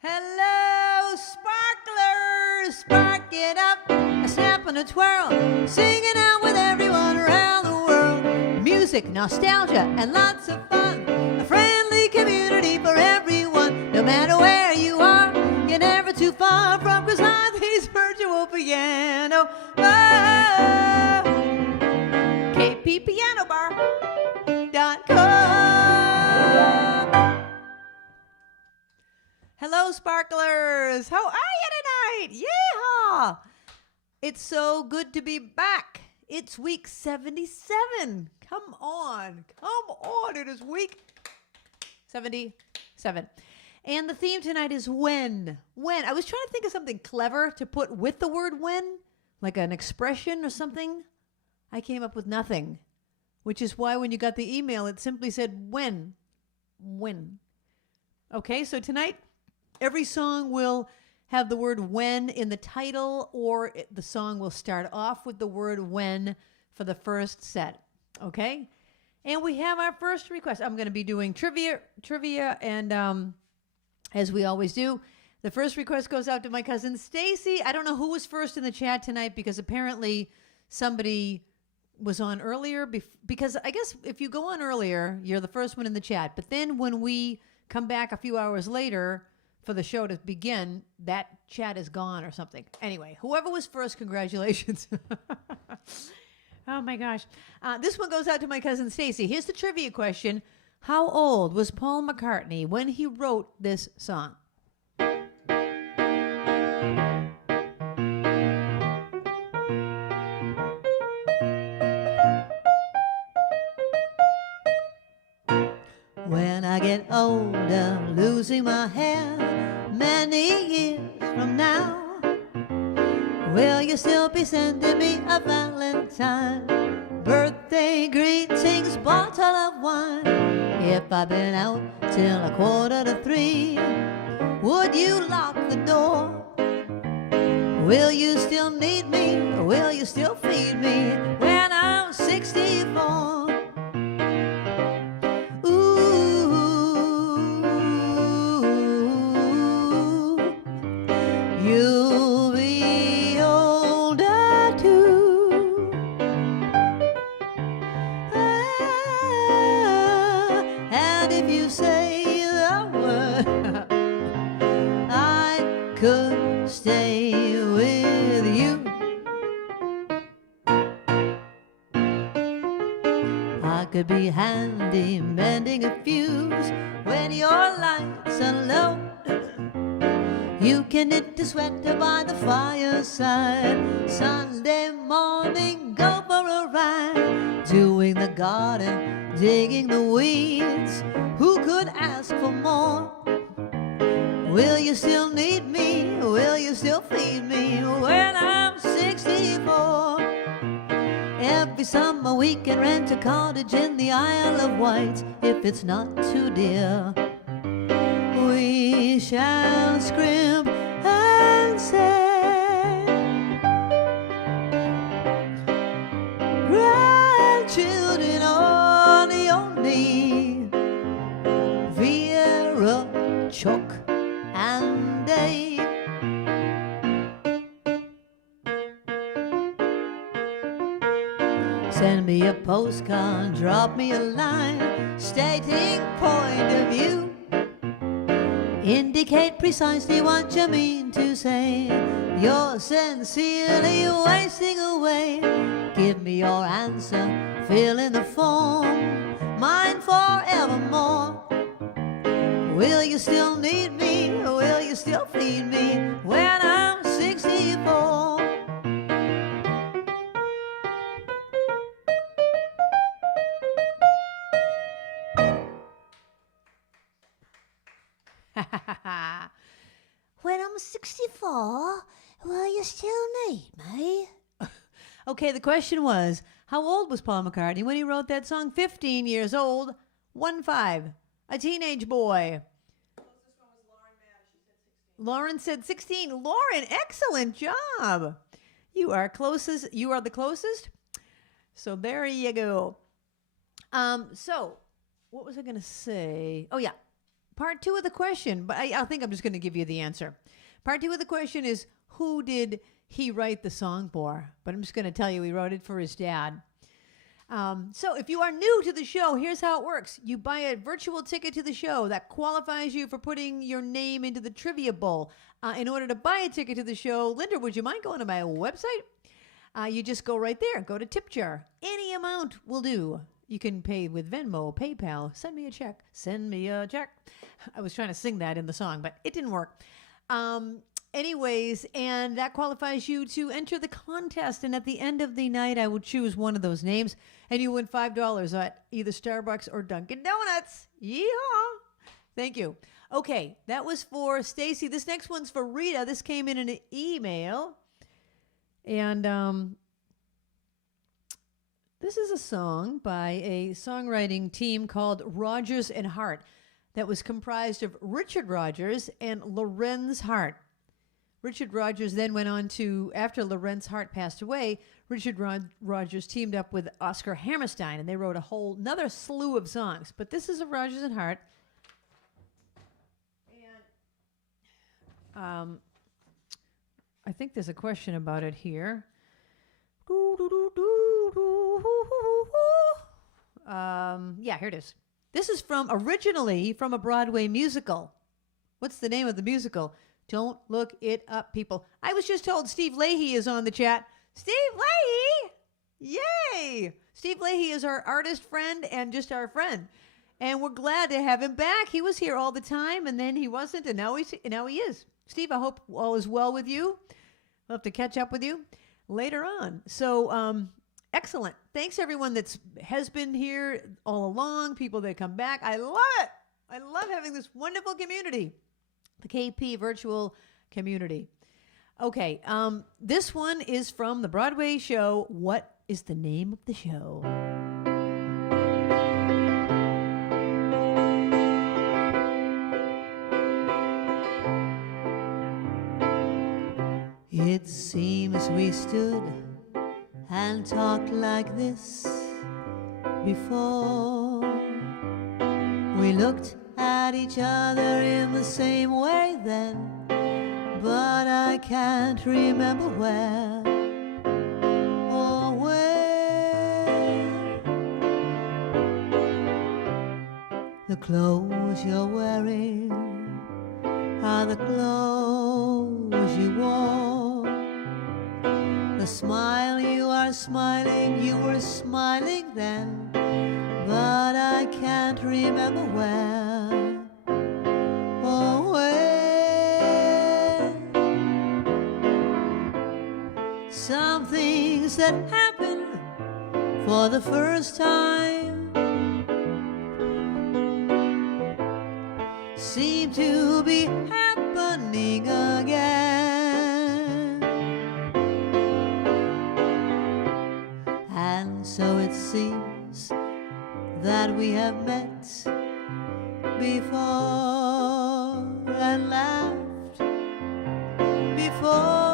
Hello, sparklers, spark it up, a snap and a twirl, singing out with everyone around the world. Music, nostalgia, and lots of fun, a friendly community for everyone. No matter where you are, you're never too far from Krisanthi's virtual piano bar. KPPianobar.com. Hello, sparklers. How are you tonight? Yeehaw! It's so good to be back. It's week 77. Come on. It is week 77. And the theme tonight is when. When. I was trying to think of something clever to put with the word when, like an expression or something. I came up with nothing, which is why when you got the email, it simply said when. When. Okay, so tonight, every song will have the word when in the title, or the song will start off with the word when for the first set. Okay? And we have our first request. I'm going to be doing trivia, and as we always do, the first request goes out to my cousin Stacy. I don't know who was first in the chat tonight because apparently somebody was on earlier. Because I guess if you go on earlier, you're the first one in the chat. But then when we come back a few hours later for the show to begin, that chat is gone or something. Anyway, whoever was first, congratulations. Oh my gosh. This one goes out to my cousin Stacy. Here's the trivia question. How old was Paul McCartney when he wrote this song? When I get older, losing my hair, many years from now, will you still be sending me a Valentine? Birthday greetings, bottle of wine. If I've been out till 2:45, would you lock the door? Will you still need me? Or will you still feed me when I'm 64? You'll be older too. And if you say the word, I could stay with you. I could be handy mending a fuse when your lights are low. You can knit a sweater by the fireside. Sunday morning, go for a ride. Doing the garden, digging the weeds. Who could ask for more? Will you still need me? Will you still feed me when I'm 64? Every summer we can rent a cottage in the Isle of Wight if it's not too dear. We shall scrimp and say, grandchildren on your knee, Vera, Chuck, and Dave. Send me a postcard, drop me a line, stating point of view. Indicate precisely what you mean to say. You're sincerely wasting away. Give me your answer, fill in the form. Mine forevermore. Will you still need me? Will you still feed me when I'm 64? When I'm 64, will you still need me? Okay, the question was, how old was Paul McCartney when he wrote that song? 15 years old, 1-5, a teenage boy. Closest one was Lauren said 16. Lauren said 16. Lauren, excellent job. You are closest. You are the closest. So there you go. So what was I going to say? Oh, yeah. Part 2 of the question, but I think I'm just going to give you the answer. Part 2 of the question is, who did he write the song for? But I'm just going to tell you, he wrote it for his dad. So if you are new to the show, here's how it works. You buy a virtual ticket to the show that qualifies you for putting your name into the trivia bowl. In order to buy a ticket to the show, Linda, would you mind going to my website? You just go right there. Go to Tip Jar. Any amount will do. You can pay with Venmo, PayPal. Send me a check. Send me a check. I was trying to sing that in the song, but it didn't work. Anyways, and that qualifies you to enter the contest. And at the end of the night, I will choose one of those names, and you win $5 at either Starbucks or Dunkin' Donuts. Yeehaw! Thank you. Okay, that was for Stacy. This next one's for Rita. This came in an email. And this is a song by a songwriting team called Rodgers and Hart that was comprised of Richard Rodgers and Lorenz Hart. Richard Rodgers then went on to, after Lorenz Hart passed away, Richard Rodgers teamed up with Oscar Hammerstein, and they wrote a whole another slew of songs. But this is a Rodgers and Hart. And I think there's a question about it here. Yeah, here it is. This is originally from a Broadway musical. What's the name of the musical? Don't look it up, people. I was just told Steve Leahy is on the chat. Steve Leahy! Yay! Steve Leahy is our artist friend and just our friend. And we're glad to have him back. He was here all the time, and then he wasn't, and now he is. Steve, I hope all is well with you. We'll have to catch up with you later on. So, excellent. Thanks, everyone has been here all along, people that come back. I love it. I love having this wonderful community. The KP virtual community. Okay, this one is from the Broadway show. What is the name of the show? It seems we stood and talked like this before. We looked at each other in the same way then, but I can't remember where or when. The clothes you're wearing are the clothes you wore. The smile you are smiling, you were smiling then, but I can't remember where. Some things that happen for the first time seem to be happening again. And so it seems that we have met before and laughed before.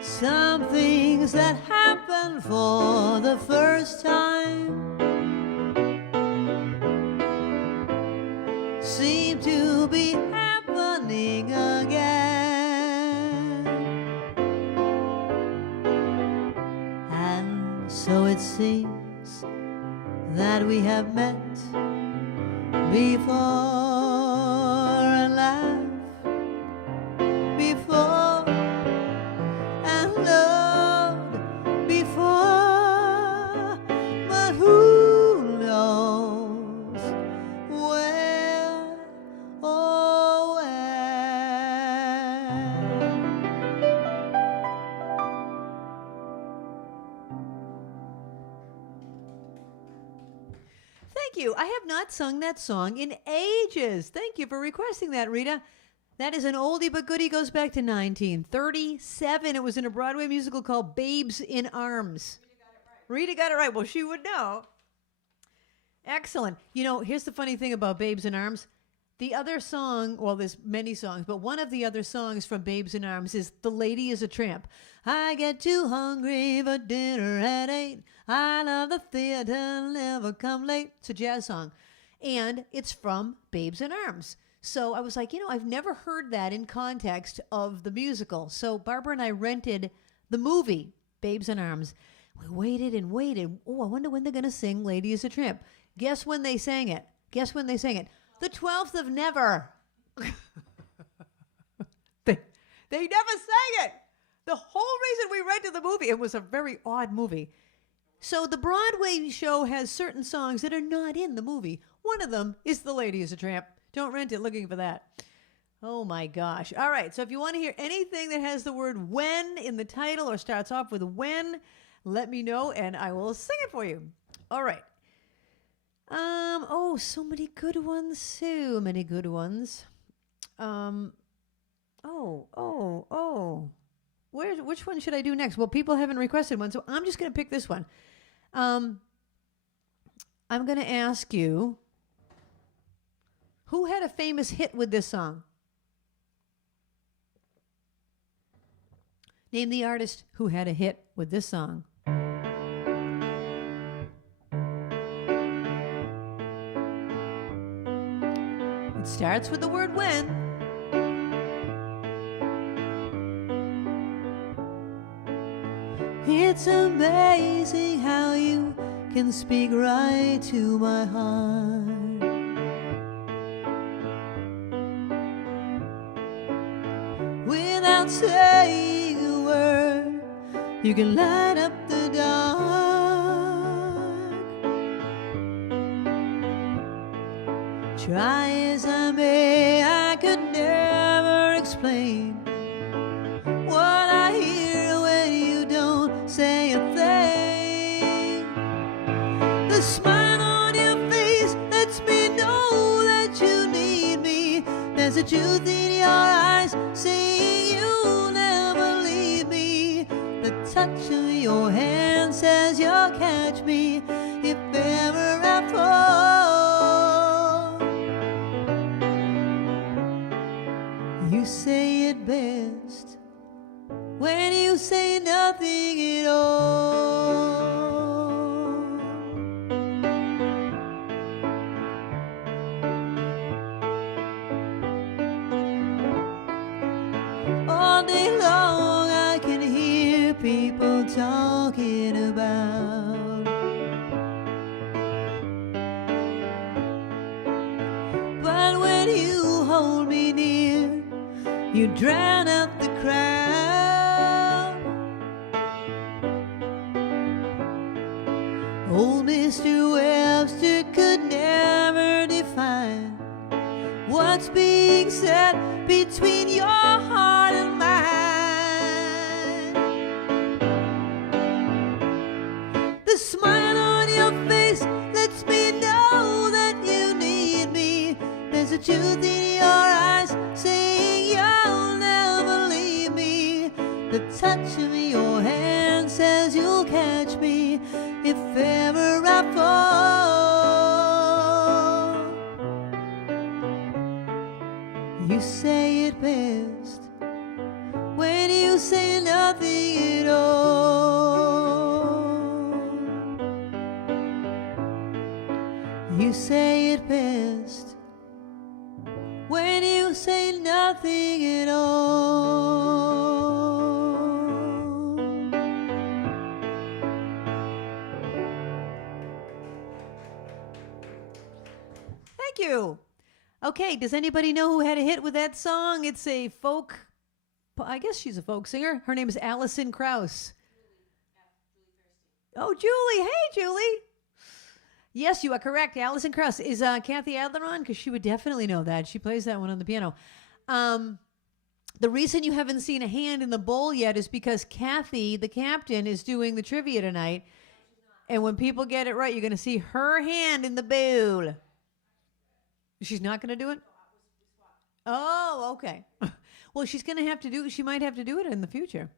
Some things that happen for the first time seem to be happening again. And so it seems that we have met before and laughed you. I have not sung that song in ages. Thank you for requesting that, Rita. That is an oldie but goodie, goes back to 1937. It was in a Broadway musical called Babes in Arms. Rita got it right. Well, she would know. Excellent. You know, here's the funny thing about Babes in Arms. The other song, well, there's many songs, but one of the other songs from Babes in Arms is The Lady is a Tramp. I get too hungry for dinner at 8. I love the theater, never come late. It's a jazz song. And it's from Babes in Arms. So I was like, you know, I've never heard that in context of the musical. So Barbara and I rented the movie, Babes in Arms. We waited and waited. Oh, I wonder when they're going to sing Lady is a Tramp. Guess when they sang it? Guess when they sang it? The 12th of never. They never sang it. The whole reason we rented the movie, it was a very odd movie. So the Broadway show has certain songs that are not in the movie. One of them is The Lady is a Tramp. Don't rent it looking for that. Oh my gosh. All right. So if you want to hear anything that has the word when in the title or starts off with when, let me know and I will sing it for you. All right. Oh, so many good ones. So many good ones. Which one should I do next? Well, people haven't requested one, so I'm just going to pick this one. I'm going to ask you, who had a famous hit with this song? Name the artist who had a hit with this song. It starts with the word when. It's amazing how you can speak right to my heart. Without saying a word, you can light up the dark. Try as I may, I could never explain what I hear when you don't say a thing. The smile on your face lets me know that you need me. There's a truth in your eyes saying you'll never leave me. The touch of your hand says you'll catch me if ever I fall. You say it best when you say nothing at all. All day long I can hear people talking about, but when you hold me near, you drown out the crowd. Old Mr. Webster could never define what's being said between your heart and mine. The smile on your face lets me know that you need me. There's a truth in your eyes saying you'll never leave me. The touch of your hand says you'll catch me if ever I fall. You say it best when you say nothing at all. You say it best when you say nothing at all. Thank you. Okay, does anybody know who had a hit with that song? It's a folk, I guess she's a folk singer. Her name is Alison Krauss. Oh, Julie. Hey, Julie. Yes, you are correct. Alison Krauss. Is Kathy Adler on? Because she would definitely know that. She plays that one on the piano. The reason you haven't seen a hand in the bowl yet is because Kathy, the captain, is doing the trivia tonight. And when people get it right, you're going to see her hand in the bowl. She's not going to do it? Oh, okay. Well, she's going to have to do, she might have to do it in the future.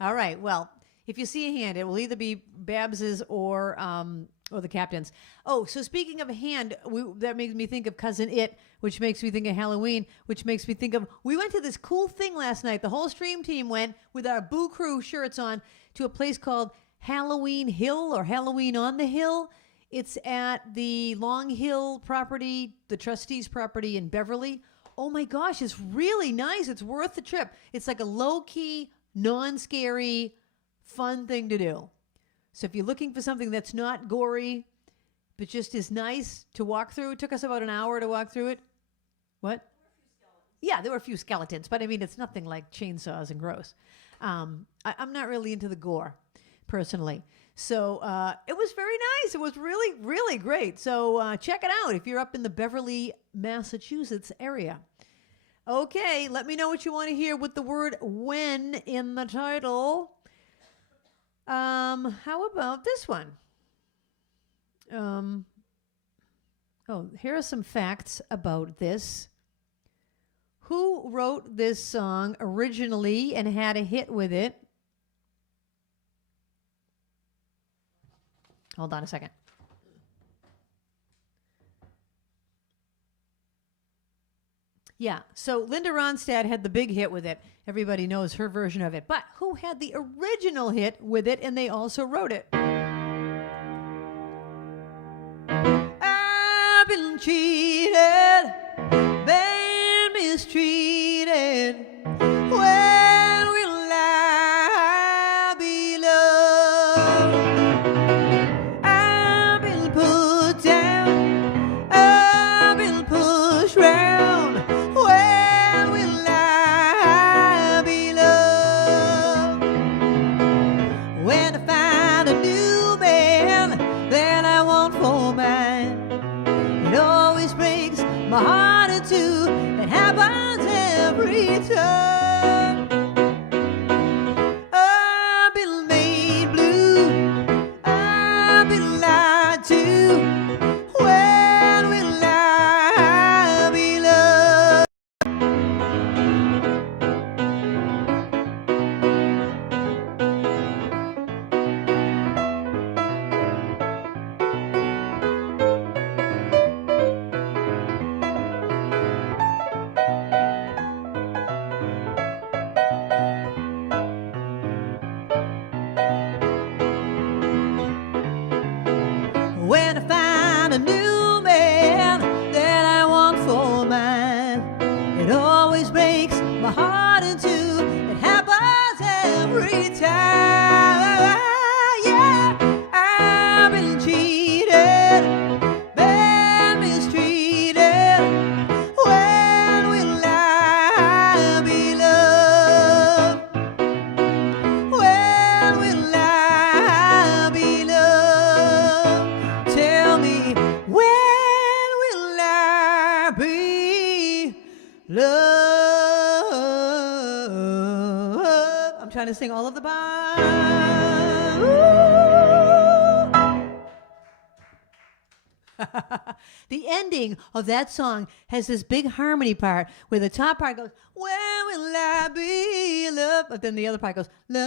All right. Well, if you see a hand, it will either be Babs's or the captain's. Oh, so speaking of a hand, that makes me think of Cousin It, which makes me think of Halloween, which makes me think of, we went to this cool thing last night. The whole stream team went with our Boo Crew shirts on to a place called Halloween Hill or Halloween on the Hill. It's at the Long Hill property, the trustees' property in Beverly. Oh my gosh, it's really nice. It's worth the trip. It's like a low-key, non-scary, fun thing to do. So if you're looking for something that's not gory, but just is nice to walk through, it took us about an hour to walk through it. What? Yeah, there were a few skeletons, but I mean, it's nothing like chainsaws and gross. I'm not really into the gore, personally. So it was very nice. It was really, really great. So check it out if you're up in the Beverly, Massachusetts area. Okay, let me know what you want to hear with the word when in the title. How about this one? Here are some facts about this. Who wrote this song originally and had a hit with it? Hold on a second. Yeah, so Linda Ronstadt had the big hit with it. Everybody knows her version of it. But who had the original hit with it and they also wrote it? I've been cheated, been mistreated. When will I be loved? I've been put down, I've been pushed round. When will I be loved? When I find a new man that I want for mine. It always breaks my heart in two. It happens every time. I've been made blue, I've been lied to. When will I be loved? When I find a new man that I want for mine, it always breaks my heart in two. It happens every time. Yeah, I've been cheated, been mistreated. When will I be loved? When will I be loved? Tell me, when will I be loved? I'm trying to sing all of the bars. The ending of that song has this big harmony part where the top part goes, when will I be loved? But then the other part goes, love.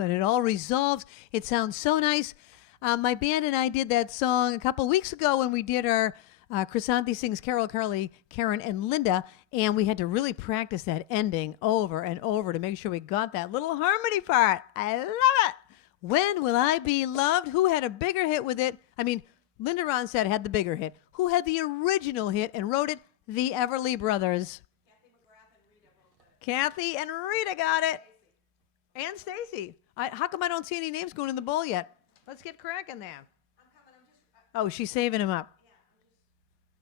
And it all resolves. It sounds so nice. My band and I did that song a couple weeks ago when we did our Krisanthi Sings Carole, Carly, Karen, and Linda. And we had to really practice that ending over and over to make sure we got that little harmony part. I love it. When will I be loved? Who had a bigger hit with it? I mean, Linda Ronstadt had the bigger hit. Who had the original hit and wrote it? The Everly Brothers. Kathy and Rita got it. And Stacy. How come I don't see any names going in the bowl yet? Let's get cracking there. Oh, she's saving him up.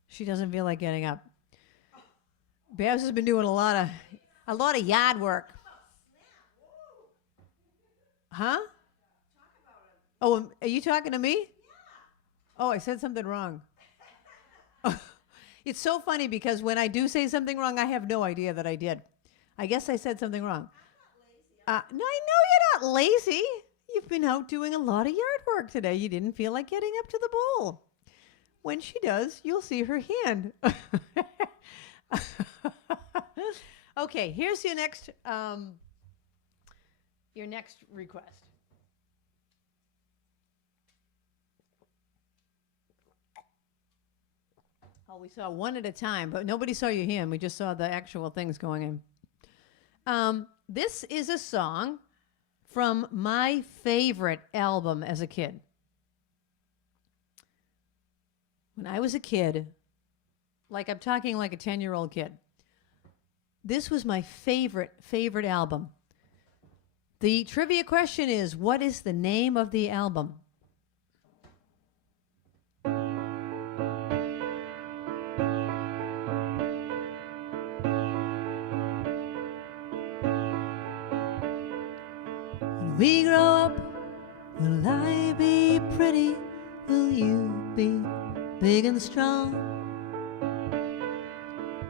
She doesn't feel like getting up. Babs has been doing a lot of yard work. Huh? Oh, are you talking to me? Yeah. Oh, I said something wrong. It's so funny because when I do say something wrong, I have no idea that I did. I guess I said something wrong. I'm not lazy. No, I know you're not lazy. You've been out doing a lot of yard work today. You didn't feel like getting up to the bowl. When she does, you'll see her hand. Okay, here's your next request. Oh, we saw one at a time, but nobody saw your hand. We just saw the actual things going in. This is a song from my favorite album as a kid. When I was a kid, like I'm talking like a 10-year-old kid, this was my favorite album. The trivia question is, what is the name of the album? When we grow up, will I be pretty? Will you be big and strong?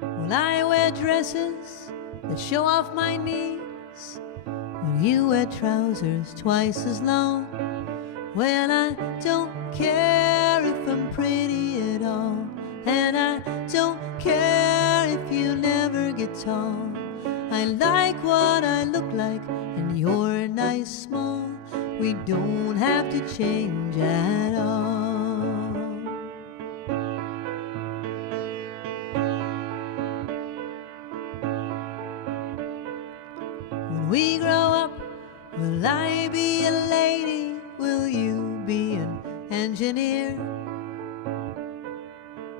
Will I wear dresses that show off my knees? Will you wear trousers twice as long? Well, I don't care if I'm pretty at all, and I don't care if you never get tall. I like what I look like, and you're nice small. We don't have to change at all. When we grow up, will I be a lady? Will you be an engineer?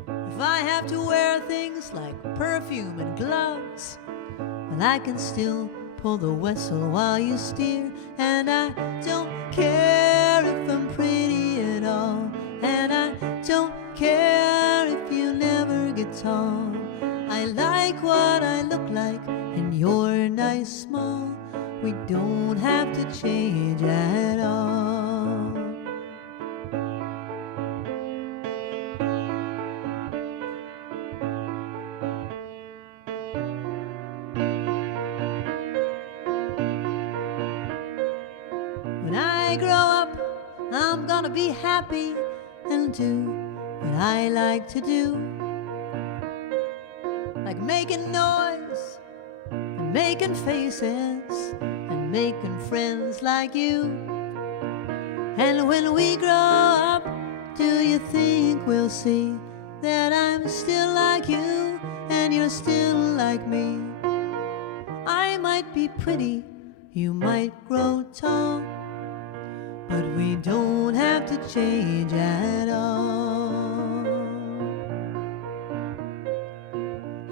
If I have to wear things like perfume and gloves, well, I can still pull the whistle while you steer. And I don't care if I'm pretty at all, and I don't care if you never get tall. I like what I look like, and you're nice small. We don't have to change at all. When I grow up, I'm gonna be happy and do what I like to do, like making noise and making faces and making friends like you. And when we grow up, do you think we'll see that I'm still like you and you're still like me? I might be pretty, you might grow tall, but we don't have to change at all.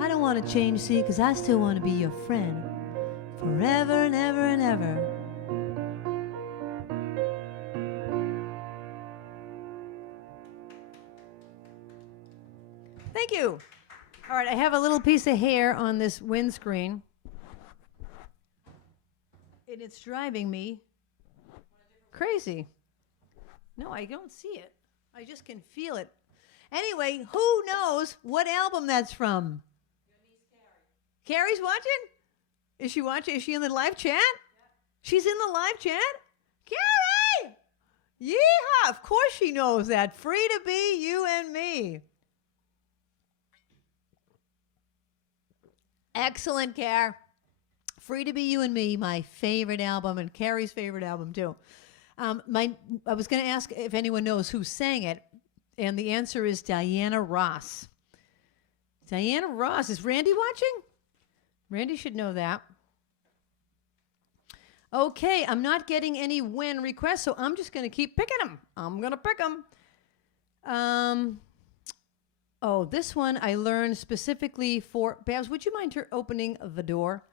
I don't want to change, see, because I still want to be your friend forever and ever and ever. Thank you. All right, I have a little piece of hair on this windscreen, and it's driving me crazy. No, I don't see it. I just can feel it. Anyway, who knows what album that's from? Your niece Carrie. Carrie's watching? Is she watching? Is she in the live chat? Yeah. She's in the live chat? Carrie! Yeehaw! Of course she knows that. Free to be you and me. Excellent, Car. Free to be you and me, my favorite album, and Carrie's favorite album too. I was going to ask if anyone knows who sang it, and the answer is Diana Ross. Diana Ross. Is Randy watching? Randy should know that. Okay, I'm not getting any win requests, so I'm just going to keep picking them. I'm going to pick them. Oh, this one I learned specifically for... Babs, would you mind opening the door?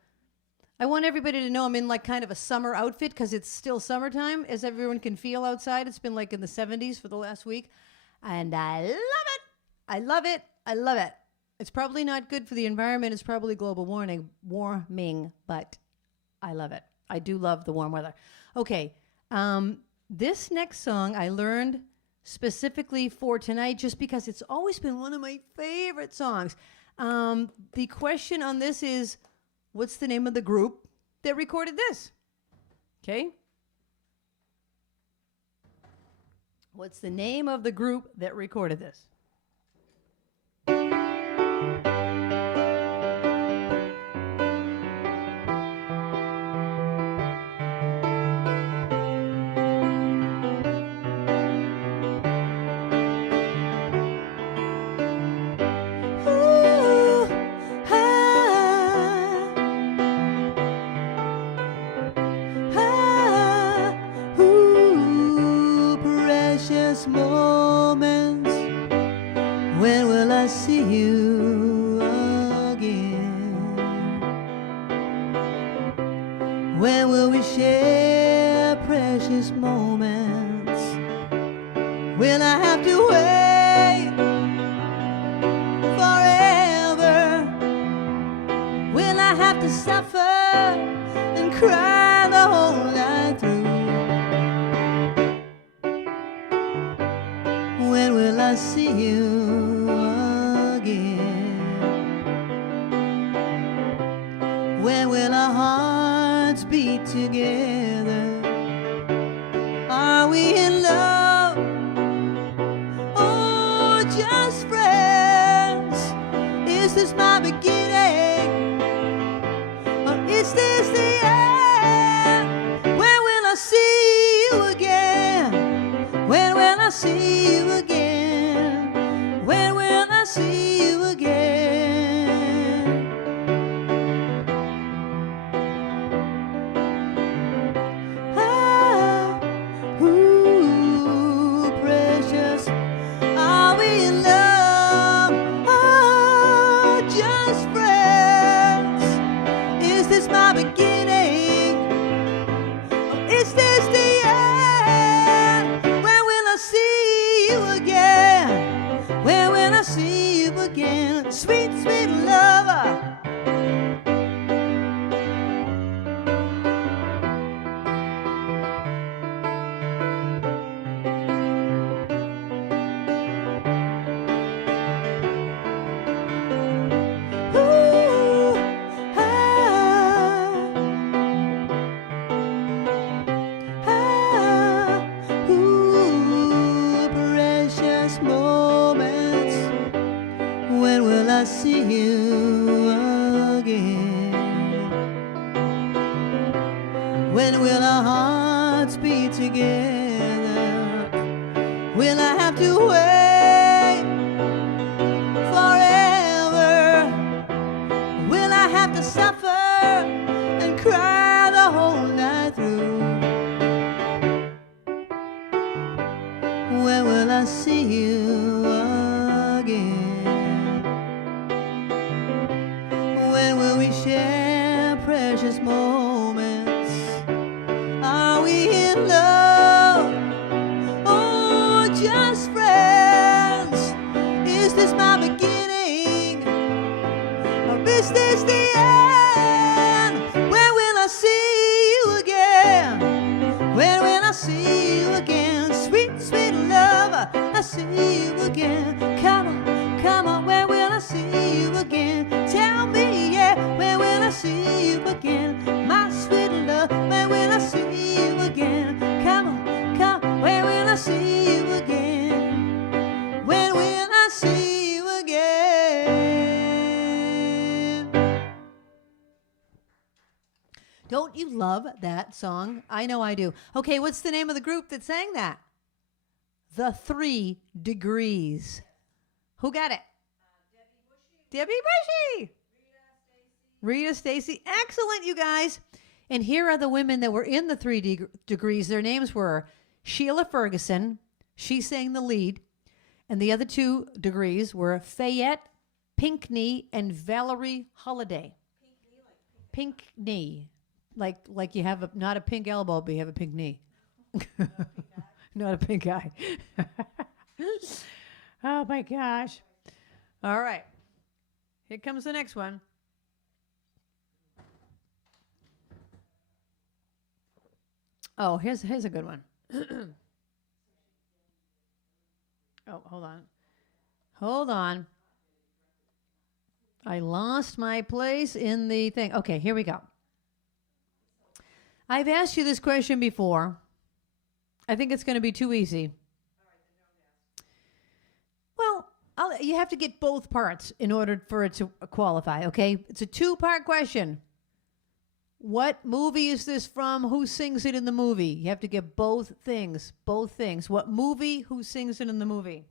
I want everybody to know I'm in like kind of a summer outfit because it's still summertime, as everyone can feel outside. It's been like in the 70s for the last week. And I love it. I love it. I love it. It's probably not good for the environment. It's probably global warming, but I love it. I do love the warm weather. Okay. This next song I learned specifically for tonight just because it's always been one of my favorite songs. The question on this is, what's the name of the group that recorded this? Okay? What's the name of the group that recorded this? Moments, when will I see you again? When will we share precious moments? Will I have to wait forever? Will I have to suffer and cry the whole night through? When will I see you again? When will our hearts beat together? Are we in love or just friends? Is this my beginning or is this the end? When will I see you again? When will I see you again? When will I see you again? Ah, ooh, precious, are we in love? Oh, just friends. Is this my beginning? Or is this the end? When will I see you again? When will I see you again? Sweet, sweet lover. Ooh, ooh, precious moments. When will I see you again? When will our hearts be together? Will I have to wait forever? Will I have to suffer and cry the whole night through? When will I see you again? When will we share precious moments? Are we in love or just friends? Is this my beginning or is this the end? When will I see you again? When will I see you again? Sweet, sweet lover, I see you again. Come on, when will I see you again? Tell me, yeah, when will I see you again? My sweet love, when will I see you again? Come on, when will I see you again? When will I see you again? Don't you love that song? I know I do. Okay, what's the name of the group that sang that? The 3 Degrees. Who got it? Debbie Bushy. Rita Stacy. Excellent, you guys. And here are the women that were in the 3 Degrees. Their names were Sheila Ferguson. She sang the lead. And the other 2 Degrees were Fayette Pinkney and Valerie Holiday. Pinkney. Like you have not a pink elbow, but you have a pink knee. Not a pink eye. Oh my gosh. All right. Here comes the next one. Oh, here's a good one. Oh, hold on. I lost my place in the thing. Okay, here we go. I've asked you this question before. I think it's going to be too easy. Well, you have to get both parts in order for it to qualify, okay? It's a two-part question. What movie is this from? Who sings it in the movie? You have to get both things. Both things. What movie? Who sings it in the movie?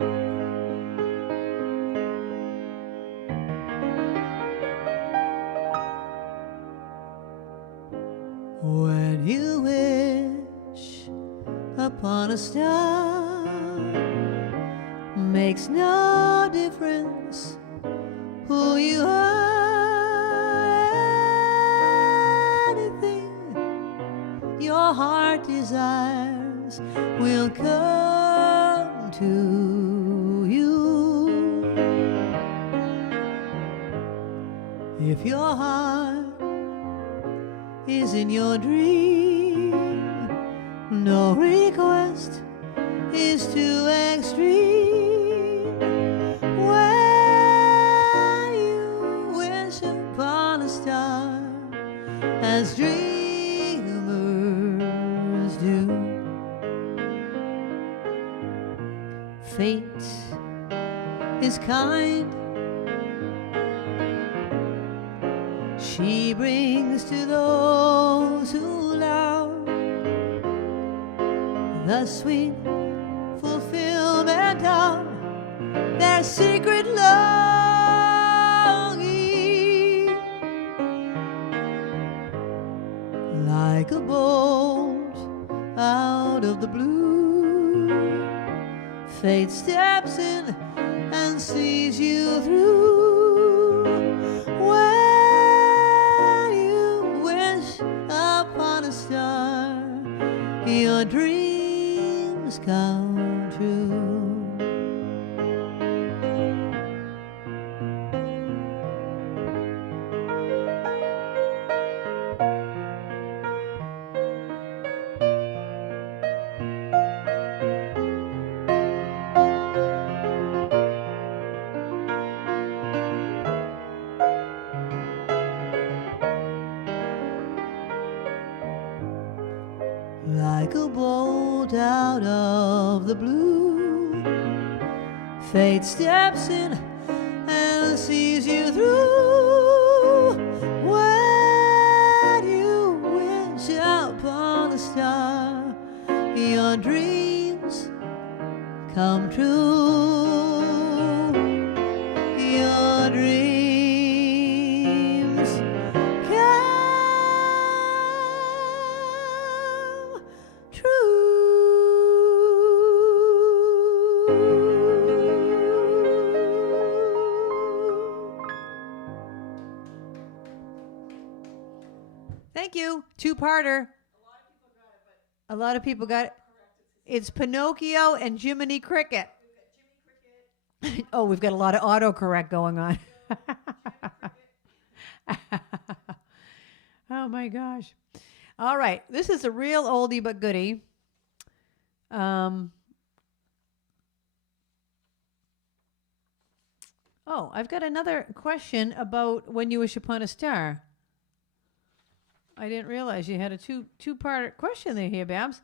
When you wish upon a star, makes no difference who you are. Anything your heart desires will come to you. If your heart is in your dream, no request is too extreme. When you wish upon a star, as dreamers do, fate is kind. She brings to those who love the sweet fulfillment of their secret longing. Like a bolt out of the blue, fate steps in and sees you through. Your dreams come true. Like a bolt out of the blue, fate steps in and sees you through. When you wish upon a star, your dreams come true. Your dreams come true. Thank you. Two-parter. A lot of people got it. It's Pinocchio and Jiminy Cricket. Oh, we've got a lot of autocorrect going on. Oh, my gosh. All right. This is a real oldie but goodie. Oh, I've got another question about When You Wish Upon a Star. I didn't realize you had a two-part question there here, Babs.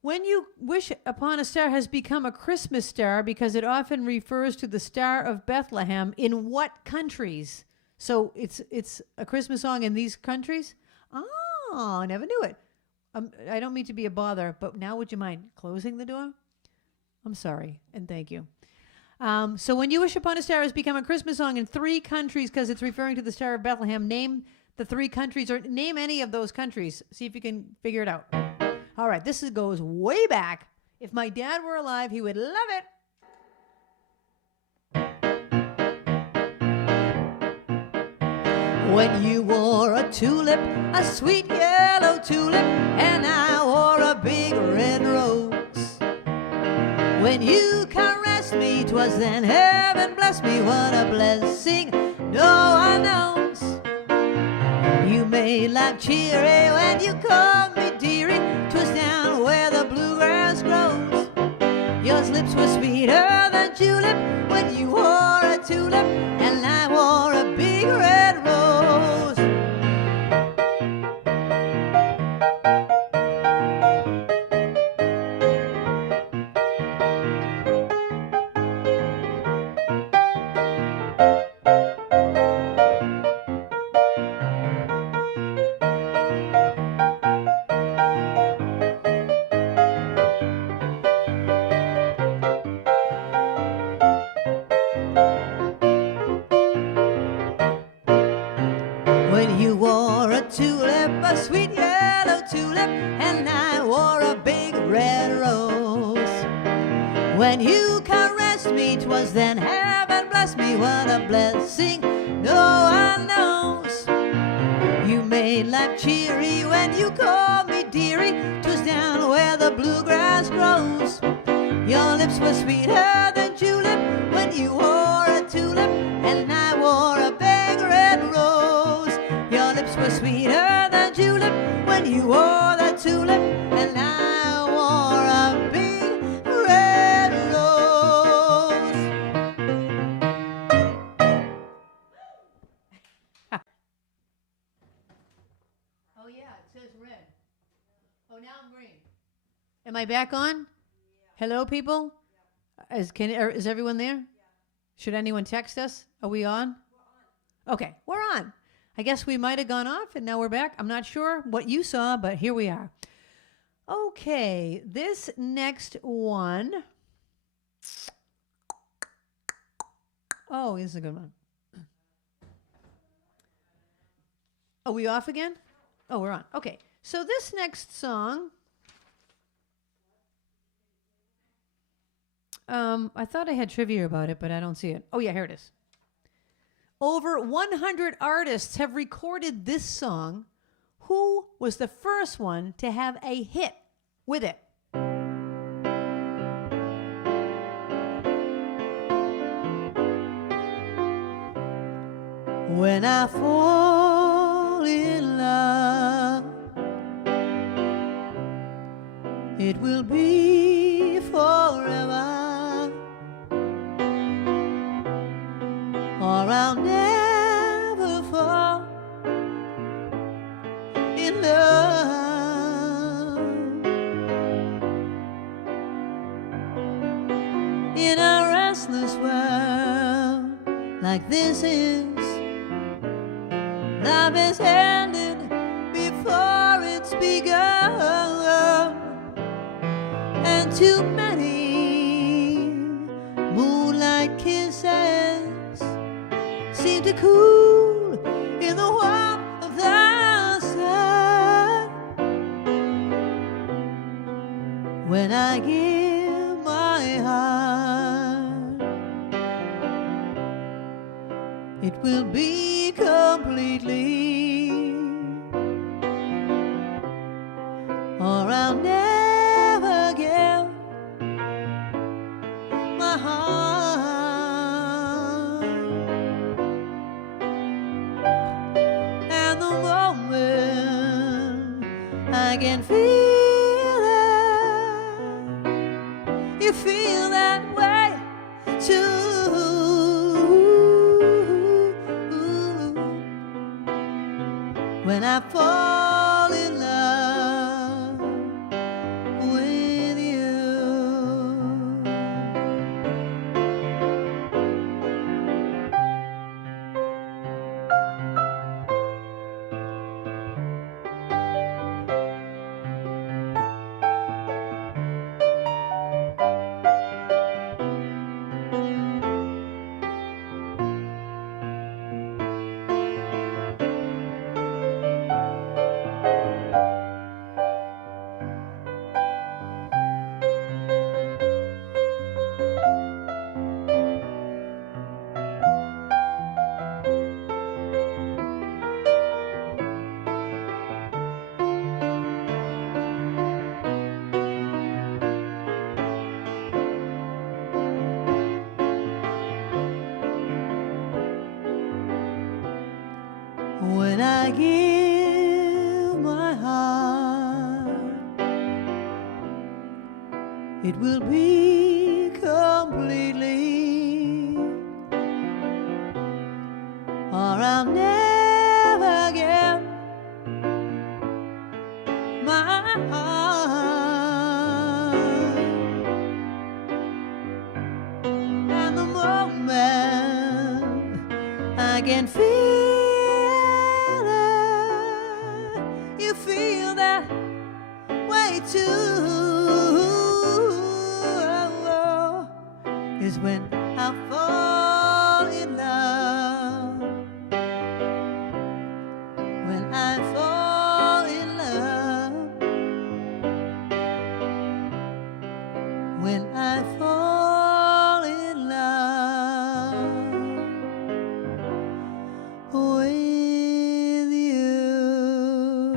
When You Wish Upon a Star has become a Christmas star because it often refers to the Star of Bethlehem in what countries? So it's a Christmas song in these countries? Oh, I never knew it. I don't mean to be a bother, but now would you mind closing the door? I'm sorry, and thank you. So When You Wish Upon a Star has become a Christmas song in 3 countries because it's referring to the Star of Bethlehem. Name the 3 countries, or name any of those countries. See if you can figure it out. All right, this goes way back. If my dad were alive, he would love it. When you wore a tulip, a sweet yellow tulip, and I wore a big red rose. When you caressed me, 'twas then heaven blessed me. What a blessing no one knows. You made life cheery when you called me dearie. 'Twas down where the bluegrass grows. Your lips were sweeter than julep when you wore a tulip, and I wore a big red rose. You wore a tulip, a sweet yellow tulip, and I wore a big red rose. When you caressed me, 'twas then heaven blessed me. What a blessing no one knows. You made life cheery when you called me dearie. 'Twas down where the bluegrass grows. Your lips were sweeter than julep when you wore a tulip, and I wore a big red rose. Your lips were sweeter than julep when you wore the tulip, and I wore a big red rose. Oh yeah, it says red. Oh, now I'm green. Am I back on? Hello, people? Is everyone there? Should anyone text us? Are we on? Okay, we're on. I guess we might have gone off and now we're back. I'm not sure what you saw, but here we are. Okay, this next one. Oh, this is a good one. Are we off again? Oh, we're on. Okay, so this next song. I thought I had trivia about it, but I don't see it. Oh, yeah, here it is. Over 100 artists have recorded this song. Who was the first one to have a hit with it? When I fall in love, it will be forever, or I'll never fall in love. In a restless world like this is, love is ended before it's begun, and too many moonlight kisses seem to cool in the warmth of the sun. When I give my heart, it will be completely, or I'll never give my heart. And the moment I can feel it, you feel that way too. When I fall in love with you. When I give my heart, it will be completely, or I'll never give my heart. And the moment I can feel it, you feel that way too, is when I fall in love I fall in love, when I fall in love with you.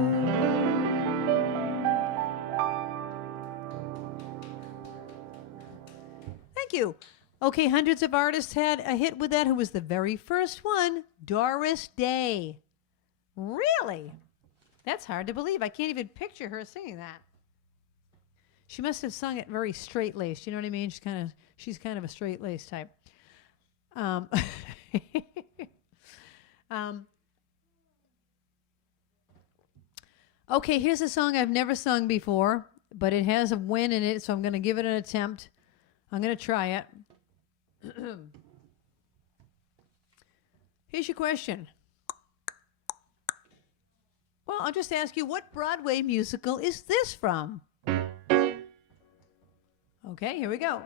Thank you. Okay, hundreds of artists had a hit with that. Who was the very first one? Doris Day. Really? That's hard to believe. I can't even picture her singing that. She must have sung it very straight-laced. You know what I mean? She's kind of a straight-laced type. Okay, here's a song I've never sung before, but it has a win in it, so I'm going to give it an attempt. I'm going to try it. Here's your question. Well, I'll just ask you, what Broadway musical is this from? Okay, here we go.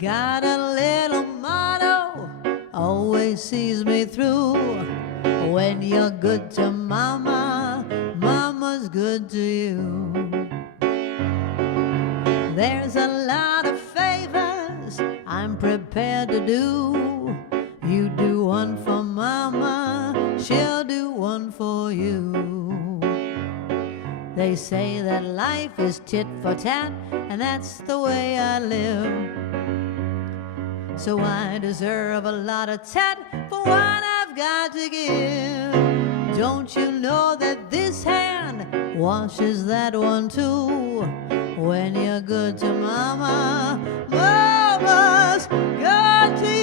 Got a little motto, always sees me through. When you're good to mama, mama's good to you. There's a lot of favors I'm prepared to do. You do one for mama, she'll do one for you. They say that life is tit for tat, and that's the way I live. So I deserve a lot of tat for what I've got to give. Don't you know that this hand washes that one too? When you're good to mama, mama's good to you.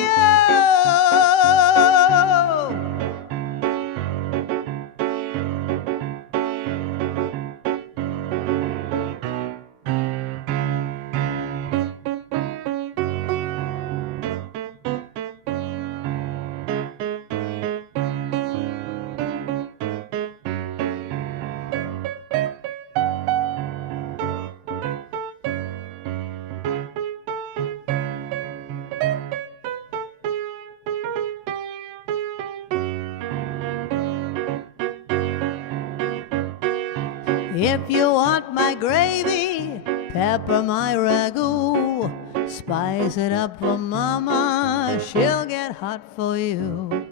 If you want my gravy, pepper my ragu. Spice it up for mama, she'll get hot for you.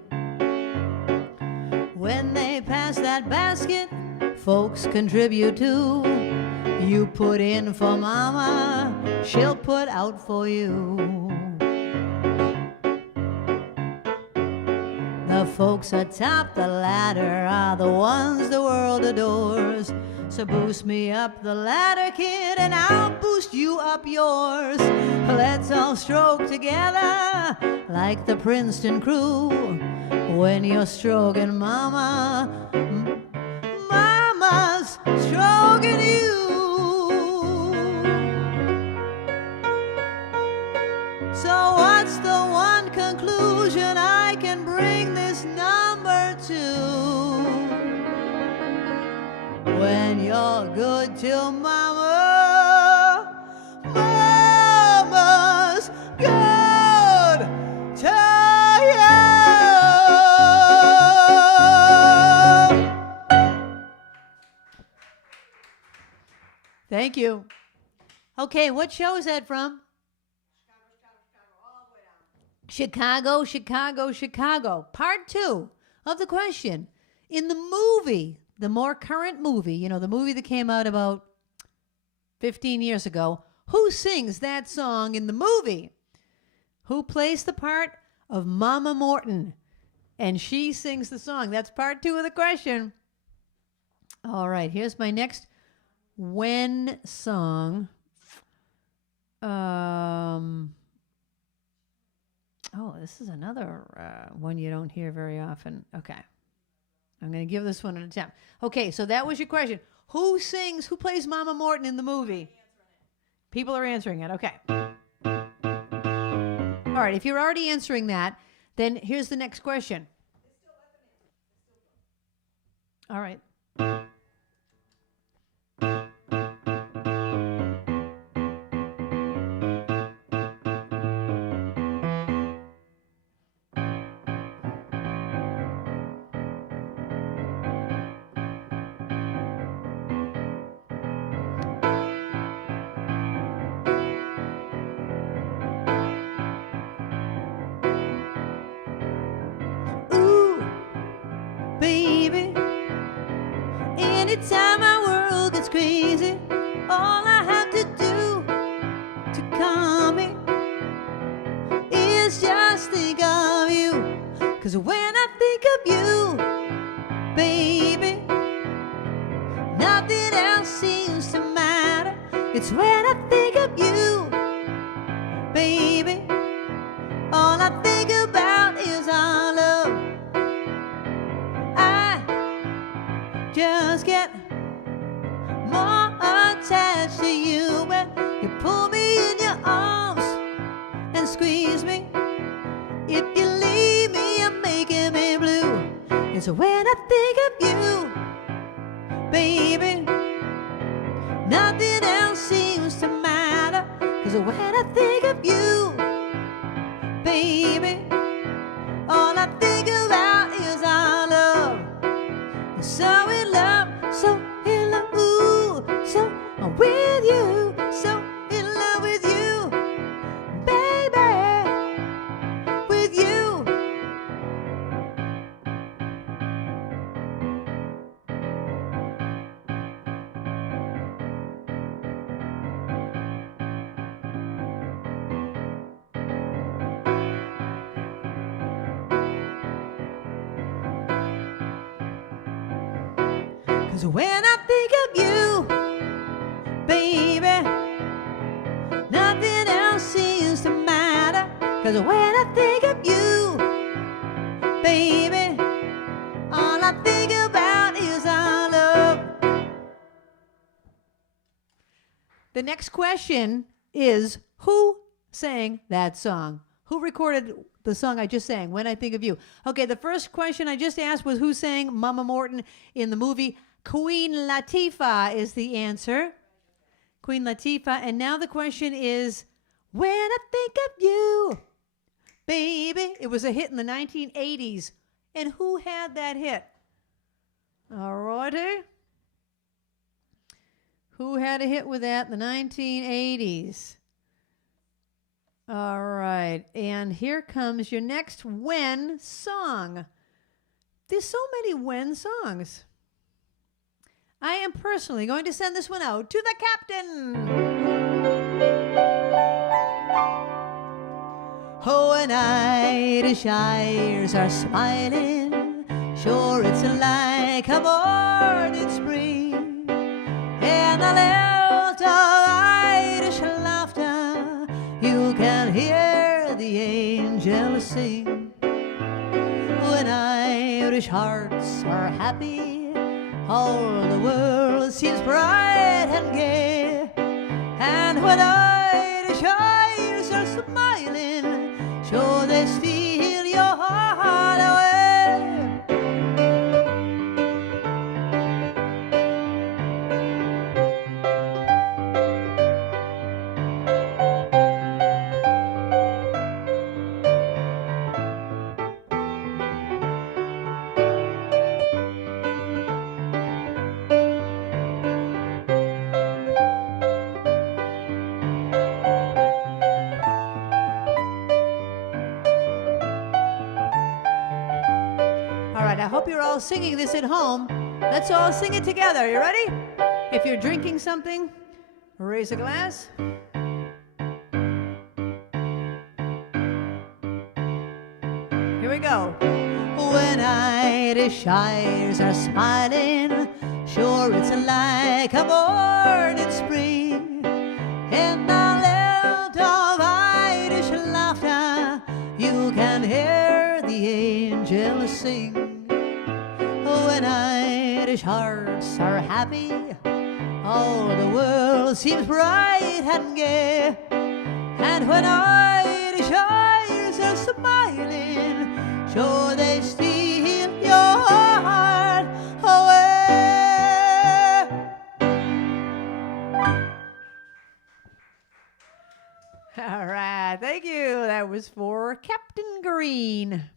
When they pass that basket, folks contribute too. You put in for mama, she'll put out for you. The folks atop the ladder are the ones the world adores. So boost me up the ladder, kid, and I'll boost you up yours. Let's all stroke together like the Princeton crew. When you're stroking mama, mama's stroking you. So what's the one conclusion I can bring this number to? When you're good to mama, mama's good to you. Thank you. Okay, what show is that from? Chicago, Chicago, Chicago. Part 2 of the question. In the movie, the more current movie, you know, the movie that came out about 15 years ago, who sings that song in the movie? Who plays the part of Mama Morton? And she sings the song. That's part 2 of the question. All right, here's my next when song. Oh, this is another one you don't hear very often. Okay. I'm going to give this one an attempt. Okay, so that was your question. Who plays Mama Morton in the movie? People are answering it. Okay. All right, if you're already answering that, then here's the next question. All right. Anytime my world gets crazy, all I have to do to calm me is just think of you. 'Cause when I think of you, baby, nothing else seems to matter. It's when I think of you, baby, all I think about is our love. I just get more attached to you when you pull me in your arms and squeeze me. If you leave me, you're making me blue. It's when I think of you, baby, nothing else seems to matter. 'Cause when I think of you, baby, all I think about is our love. So in love, so in love, ooh, so I'm with you, so in love with you, baby, with you. 'Cause when I think of you, baby, nothing else seems to matter. 'Cause when I think of you, baby, all I think about is our love. The next question is, who sang that song? Who recorded the song I just sang, When I Think of You? Okay, the first question I just asked was who sang Mama Morton in the movie. Queen Latifah is the answer. Queen Latifah. And now the question is, when I think of you, baby. It was a hit in the 1980s. And who had that hit? All righty. Who had a hit with that in the 1980s? All right. And here comes your next When song. There's so many When songs. I am personally going to send this one out to the captain. Oh, when Irish eyes are smiling, sure it's like a morning spring, and a lilt of Irish laughter, you can hear the angels sing. When Irish hearts are happy, all the world seems bright and gay. And when Irish eyes are smiling, sure they steal your heart away. I hope you're all singing this at home. Let's all sing it together. You ready? If you're drinking something, raise a glass. Here we go. When Irish eyes are smiling, sure it's like a morning spring, and the lilt of Irish laughter, you can hear the angels sing. When Irish hearts are happy, all the world seems bright and gay. And when Irish eyes are smiling, sure they steal your heart away. All right, thank you. That was for Captain Green.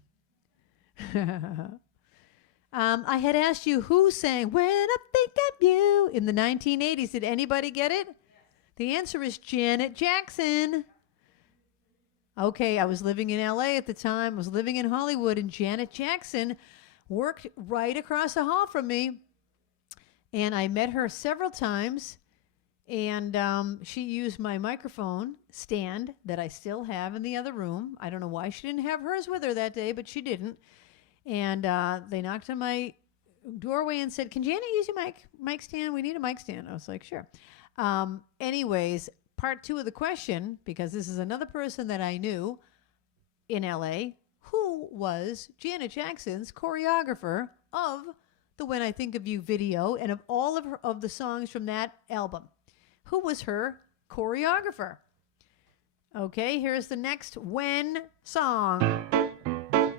I had asked you who sang When I Think of You in the 1980s. Did anybody get it? Yes. The answer is Janet Jackson. Okay, I was living in LA at the time. I was living in Hollywood, and Janet Jackson worked right across the hall from me. And I met her several times, and she used my microphone stand that I still have in the other room. I don't know why she didn't have hers with her that day, but she didn't. And they knocked on my doorway and said, "Can Janet use your mic stand? We need a mic stand." I was like, "Sure." Anyways, part 2 of the question, because this is another person that I knew in LA, who was Janet Jackson's choreographer of the When I Think of You video and of all of the songs from that album. Who was her choreographer? Okay, here's the next When song.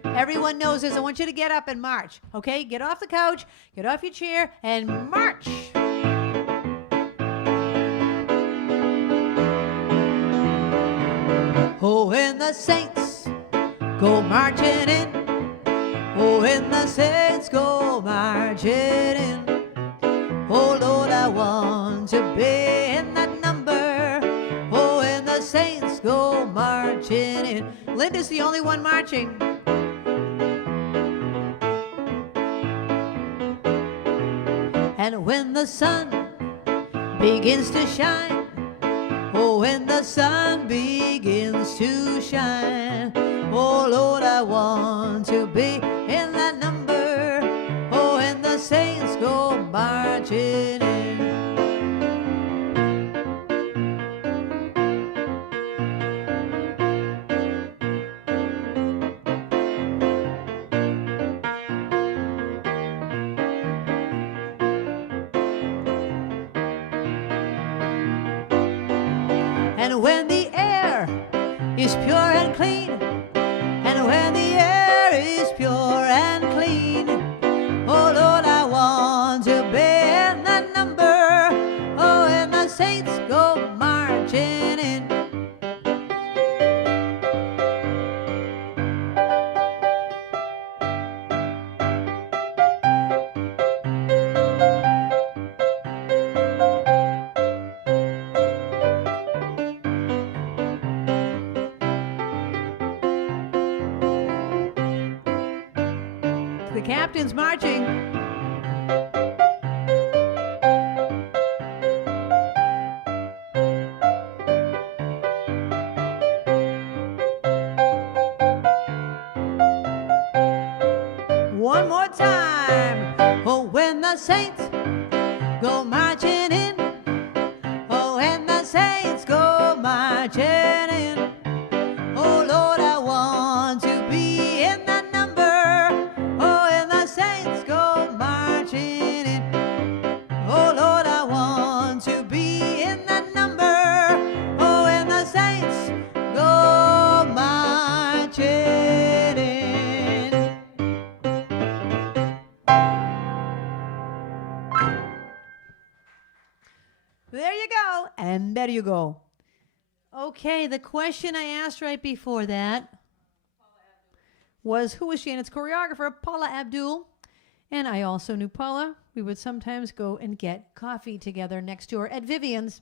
Everyone knows this. I want you to get up and march. Okay, get off the couch, get off your chair, and march. Oh, when the saints go marching in. Oh, when the saints go marching in. Oh, Lord, I want to be in that number. Oh, when the saints go marching in. Linda's the only one marching. And when the sun begins to shine. Oh, when the sun begins to shine. Oh, Lord, I want to be in that number. Oh, when the saints go marching in. And when the air is pure and clean, and when the air is pure and clean, oh Lord, I want to be in that number. Oh, and the saints go marching in. The captain's marching. One more time. Oh, when the saints go marching in. Oh, when the saints go marching in. Oh, Lord, I want to be in that number. Oh, when the saints go marching in. Oh, Lord, I want to be in that number. Oh, when the saints go marching in. There you go. And there you go. Okay, the question I asked right before that was, who was Janet's choreographer? Paula Abdul. And I also knew Paula. We would sometimes go and get coffee together next door at Vivian's.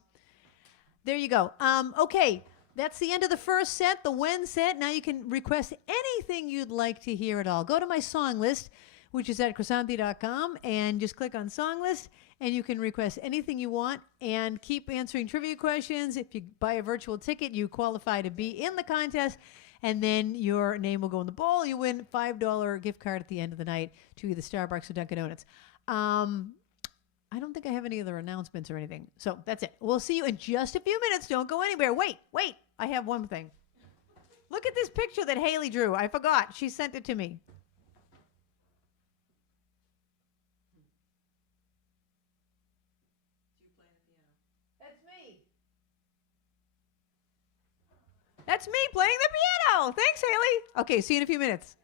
There you go. Okay, that's the end of the first set, the When set. Now you can request anything you'd like to hear at all. Go to my song list, which is at Krisanthi.com, and just click on song list, and you can request anything you want and keep answering trivia questions. If you buy a virtual ticket, you qualify to be in the contest, and then your name will go in the bowl. You win $5 gift card at the end of the night to either Starbucks or Dunkin' Donuts. I don't think I have any other announcements or anything. So that's it. We'll see you in just a few minutes. Don't go anywhere. Wait. I have one thing. Look at this picture that Haley drew. I forgot. She sent it to me. That's me. That's me playing the piano. Thanks, Haley. Okay, see you in a few minutes.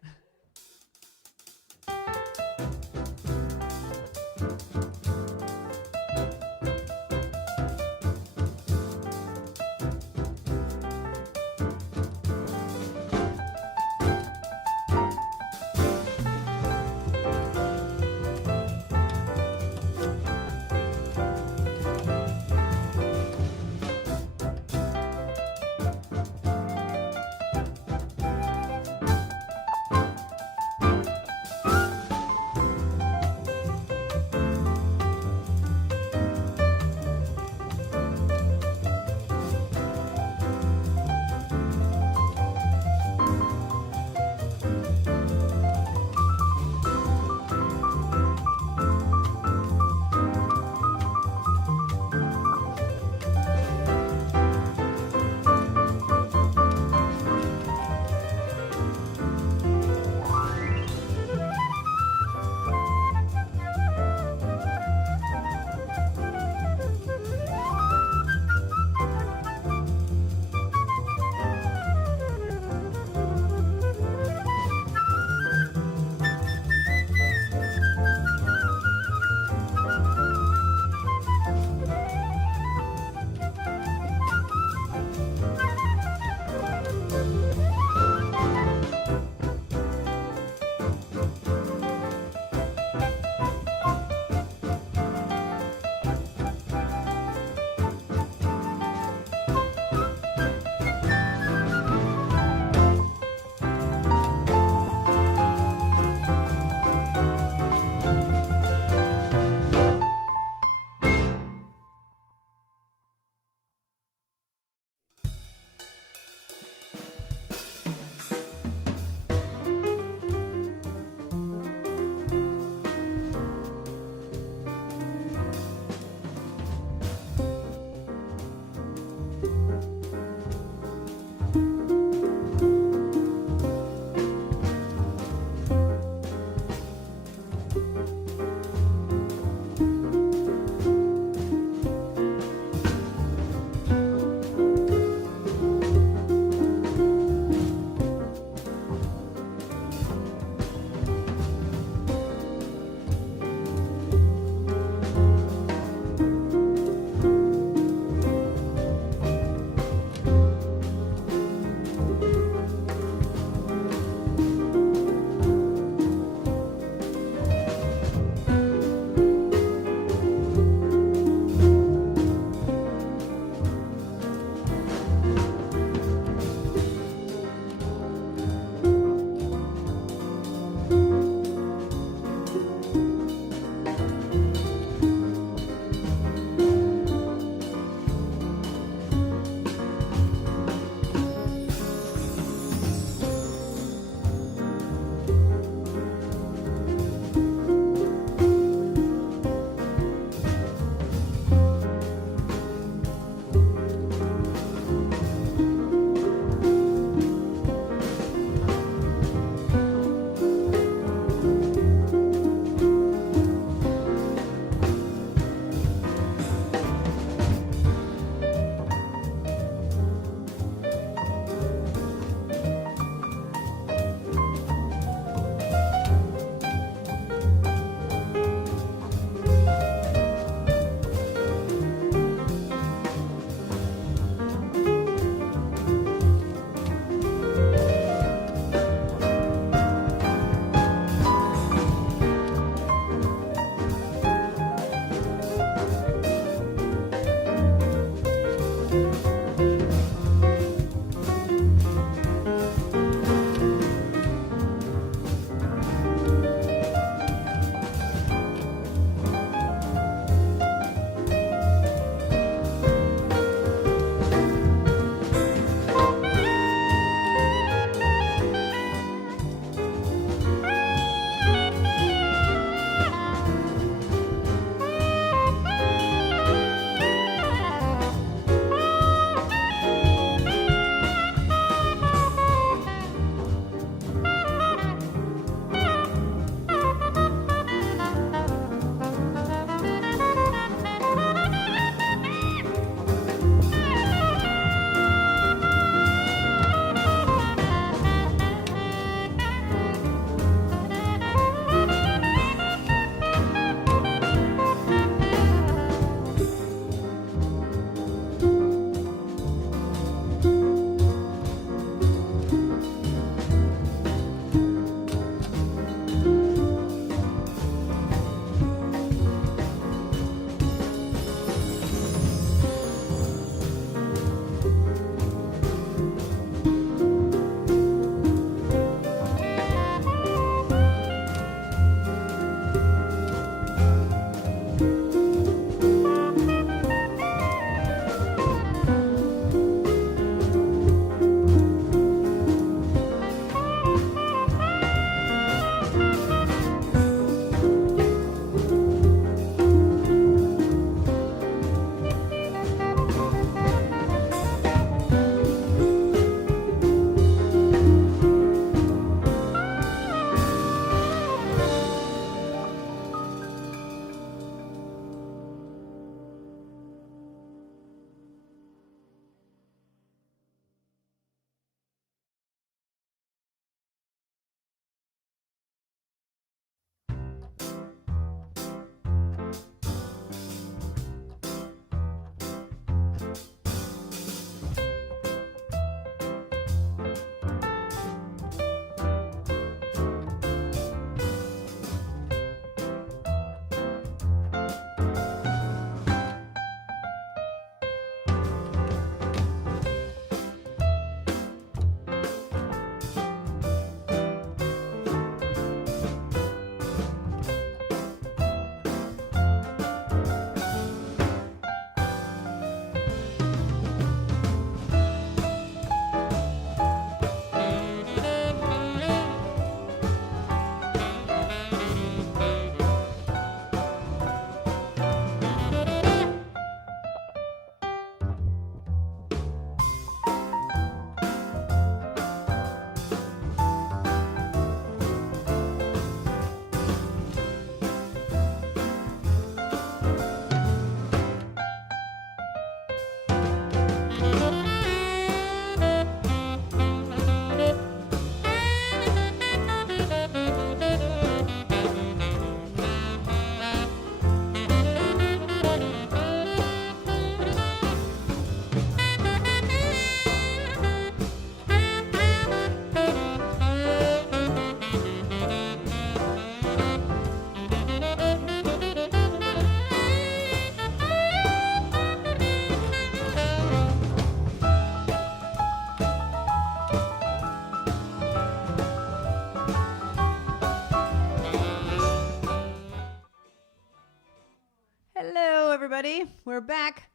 everybody. We're back.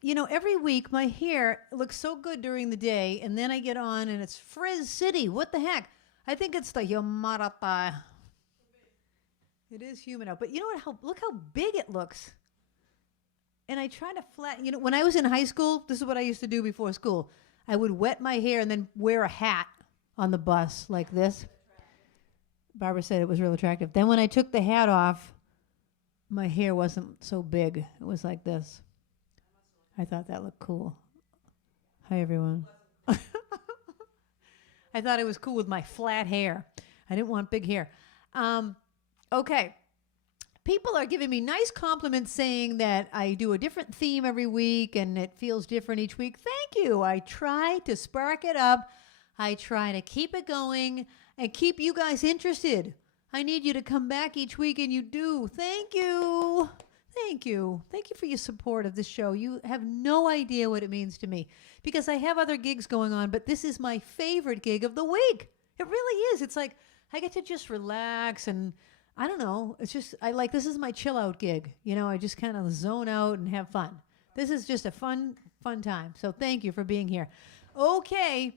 You know, every week my hair looks so good during the day, and then I get on and it's Frizz City. What the heck? I think it's the Yamarata. It is humid out. But you know what? Look how big it looks. And I try to flatten. You know, when I was in high school, this is what I used to do before school. I would wet my hair and then wear a hat on the bus like this. Barbara said it was real attractive. Then when I took the hat off, my hair wasn't so big. It was like this. I thought that looked cool. Hi, everyone. I thought it was cool with my flat hair. I didn't want big hair. Okay. People are giving me nice compliments saying that I do a different theme every week and it feels different each week. Thank you. I try to spark it up. I try to keep it going and keep you guys interested. I need you to come back each week, and you do. Thank you. Thank you. Thank you for your support of this show. You have no idea what it means to me because I have other gigs going on, but this is my favorite gig of the week. It really is. It's like I get to just relax and I don't know. It's just, this is my chill out gig. You know, I just kind of zone out and have fun. This is just a fun time. So thank you for being here. Okay.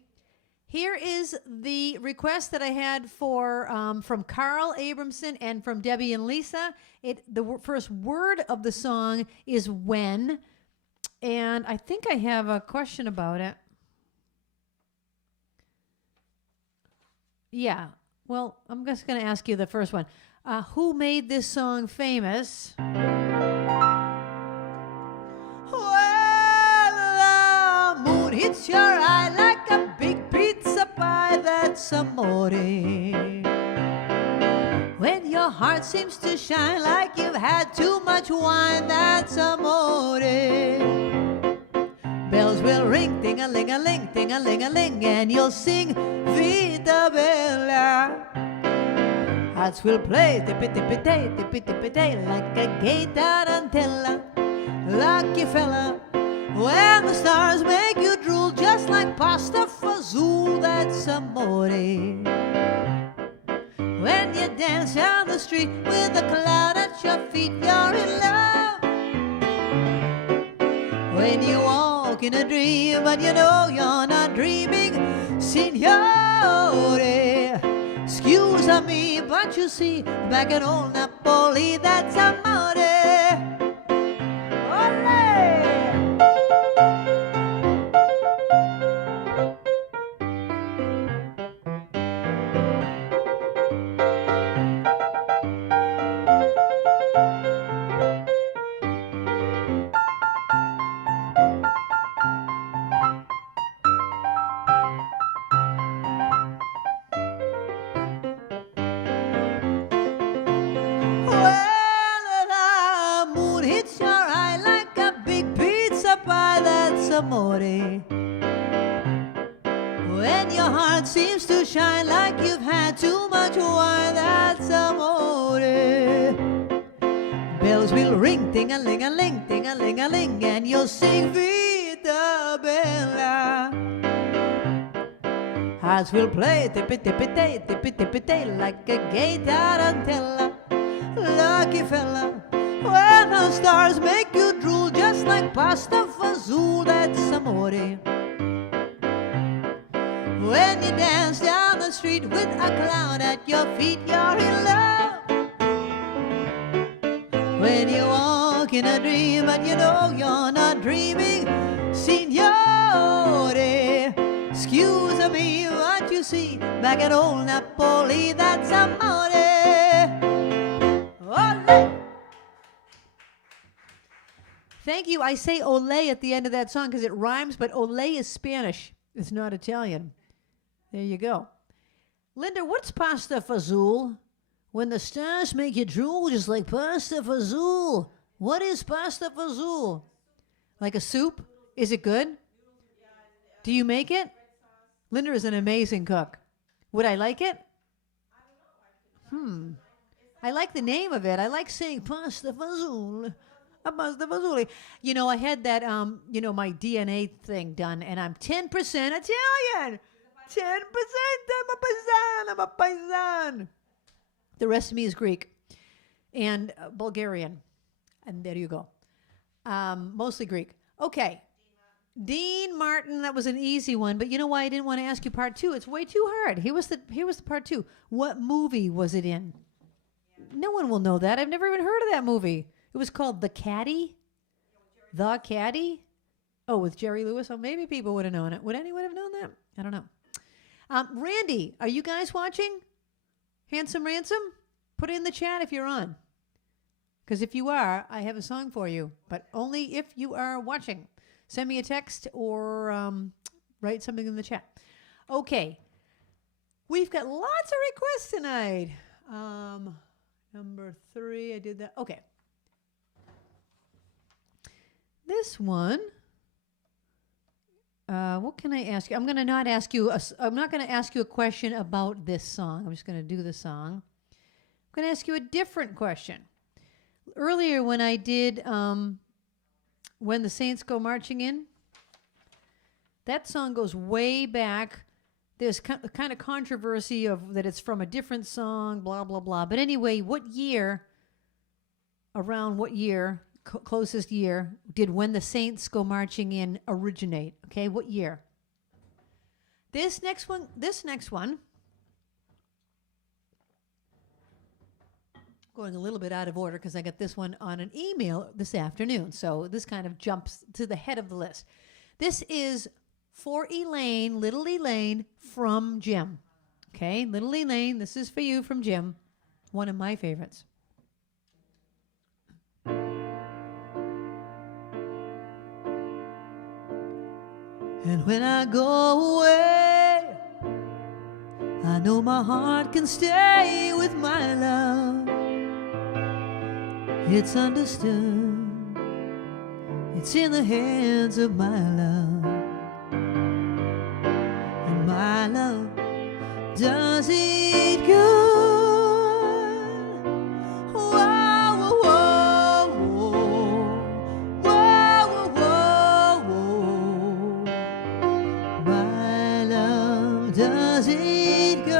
Here is the request that I had for from Carl Abramson and from Debbie and Lisa. The first word of the song is when, and I think I have a question about it. Yeah, well, I'm just going to ask you the first one. Who made this song famous? Well, the moon hits your eye like a big pizza pie, that's amore. When your heart seems to shine like you've had too much wine, that's amore. Bells will ring, ting-a-ling-a-ling, ting-a-ling-a-ling, and you'll sing Vita Bella. Hearts will play, tippy-tippy-tay, tippy-tippy-tay, like a gay tarantella. Lucky fella, when the stars make you drool, just like pasta fazool, that's amore. When you dance down the street with a cloud at your feet, you're in love. When you walk in a dream, but you know you're not dreaming, signore. Excuse me, but you see, back in old Napoli, that's amore. When your heart seems to shine like you've had too much wine, that's amore. Bells will ring, ting-a-ling-a-ling, ting-a-ling-a-ling, and you'll sing Vita Bella. Hearts will play, tippy-tippy-tay, tippy-tippy-tay, like a gay tarantella. Lucky fella, when the stars make you drool, just like pasta fazool, that's amore. When you dance down the street with a cloud at your feet, you're in love. When you walk in a dream, but you know you're not dreaming, signore. Excuse me, what you see, back at old Napoli, that's amore. Ole. Thank you. I say ole at the end of that song because it rhymes, but ole is Spanish. It's not Italian. There you go. Linda, what's pasta fazool? When the stars make you drool, just like pasta fazool. What is pasta fazool? Like a soup? Is it good? Do you make it? Linda is an amazing cook. Would I like it? I like the name of it. I like saying pasta fazool. Pasta fazool. You know, I had that, my DNA thing done, and I'm 10% Italian. 10%. I'm a paisan. The rest of me is Greek and Bulgarian. And there you go. Mostly Greek. Okay. Dean Martin, that was an easy one, but you know why I didn't want to ask you part two? It's way too hard. Here was the part two. What movie was it in? No one will know that. I've never even heard of that movie. It was called The Caddy. The Caddy? Oh, with Jerry Lewis? Oh, maybe people would have known it. Would anyone have known that? I don't know. Randy, are you guys watching? Handsome Ransom? Put it in the chat if you're on. Because if you are, I have a song for you, but only if you are watching. Send me a text or write something in the chat. Okay. We've got lots of requests tonight. Number 3, I did that. Okay. This one, what can I ask you? I'm not going to ask you a question about this song. I'm just going to do the song. I'm going to ask you a different question. Earlier when I did When the Saints Go Marching In, that song goes way back. There's kind of controversy of that it's from a different song, blah, blah, blah. But anyway, around what year, closest year, did When the Saints Go Marching In originate? Okay, what year? This next one, going a little bit out of order because I got this one on an email this afternoon. So this kind of jumps to the head of the list. This is for Elaine, Little Elaine from Jim. Okay, Little Elaine, this is for you from Jim. One of my favorites. And when I go away, I know my heart can stay with my love. It's understood, it's in the hands of my love. And my love does it good. Whoa, whoa, whoa, whoa, whoa, whoa. My love does it good.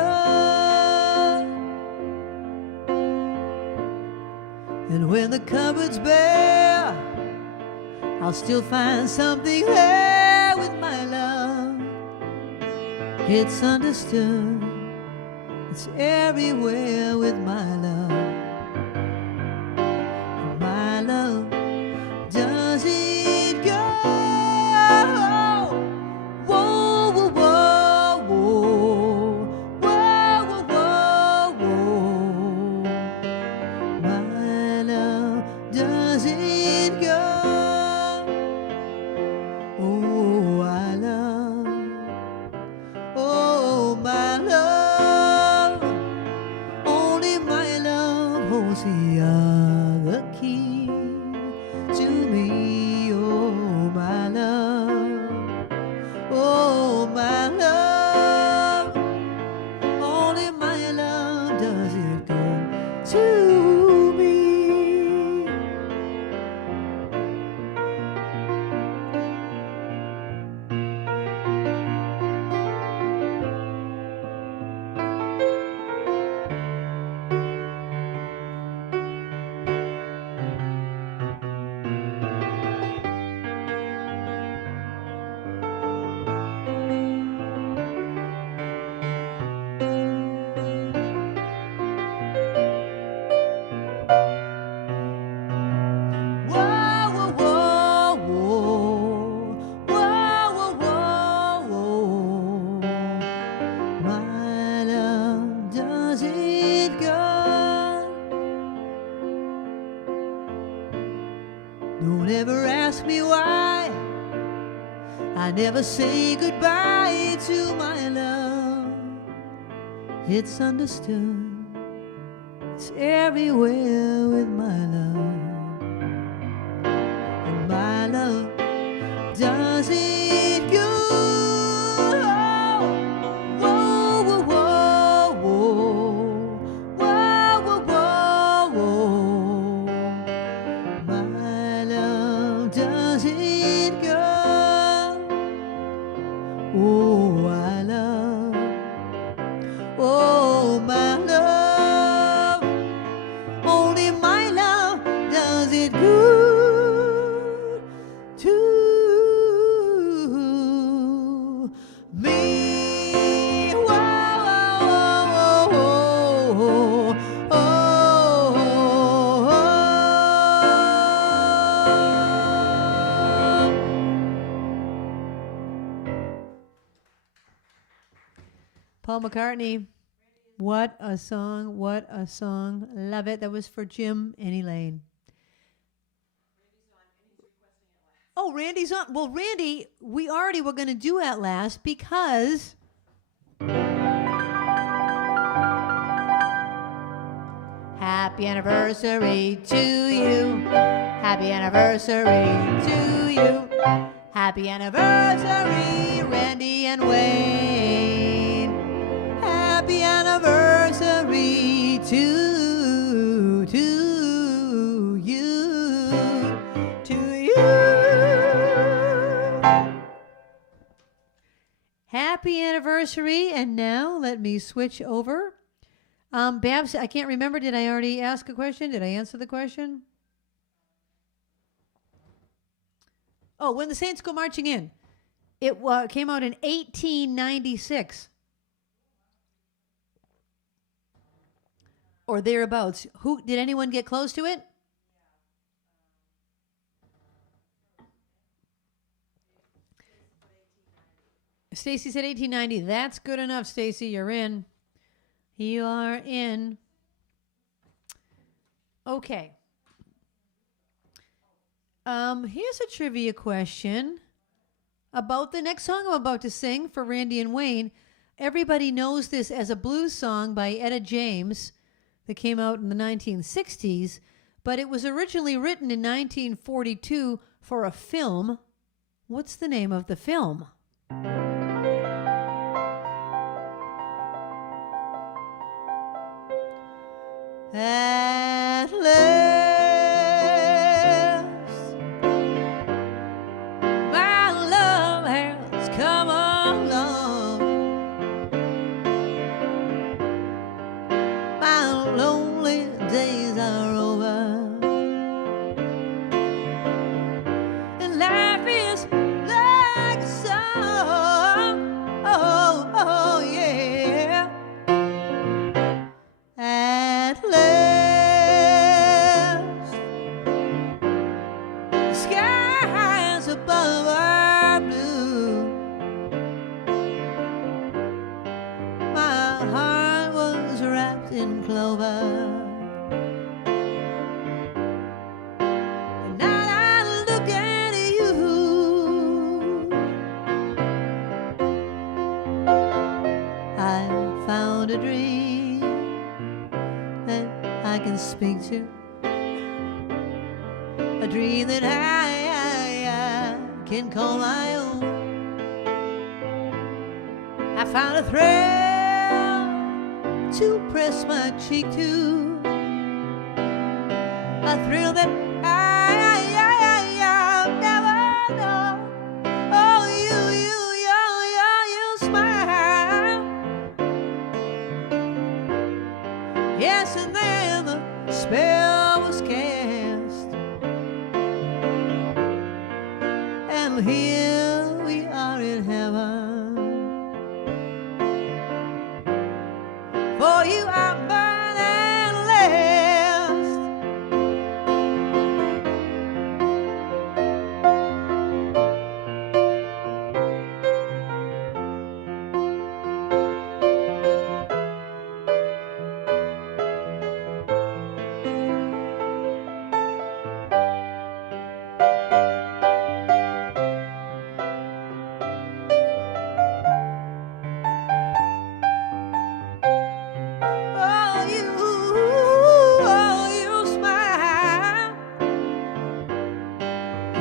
And when the cupboard's bare, I'll still find something there with my love. It's understood, it's everywhere with my love. And my love does it go. Whoa, whoa, whoa, whoa, whoa, whoa, whoa. My love does it go. Oh, I love, oh, my love, only my love holds the other key to me. Oh, my love, oh, my love, only my love does it go to me. Whoa, whoa, whoa, whoa, whoa, whoa, whoa. My love does it go. Don't ever ask me why I never say goodbye to my love. It's understood, it's everywhere with my love. And my love does it good. Whoa, whoa, whoa, whoa, whoa, whoa, whoa. My love does it good. Oh, I love, oh, my love, only my love does it good. Paul McCartney. What a song. What a song. Love it. That was for Jim and Elaine. Oh, Randy's on. Well, Randy, we already were going to do At Last because happy anniversary to you. Happy anniversary to you. Happy anniversary, Randy and Wayne. Happy anniversary to you. Happy anniversary. And now let me switch over. Babs, I can't remember. Did I already ask a question? Did I answer the question? Oh, When the Saints Go Marching In. It came out in 1896. Or thereabouts. Did anyone get close to it? Stacy said 1890. That's good enough, Stacy. You're in. You are in. Okay. Here's a trivia question about the next song I'm about to sing for Randy and Wayne. Everybody knows this as a blues song by Etta James that came out in the 1960s, but it was originally written in 1942 for a film. What's the name of the film? At last, my love has come along. My lonely days are over, and life is like a song. Oh, oh, yeah. At last, the skies above are blue. My heart was wrapped in clover. The night I look at you, I found a dream that I can speak to, a dream that I can call my own. I found a thrill to press my cheek to, a thrill that I never know. Oh, you smile. Yes, and then the spell was cast, and here we are in heaven. For you are mine and last. Oh, you smile.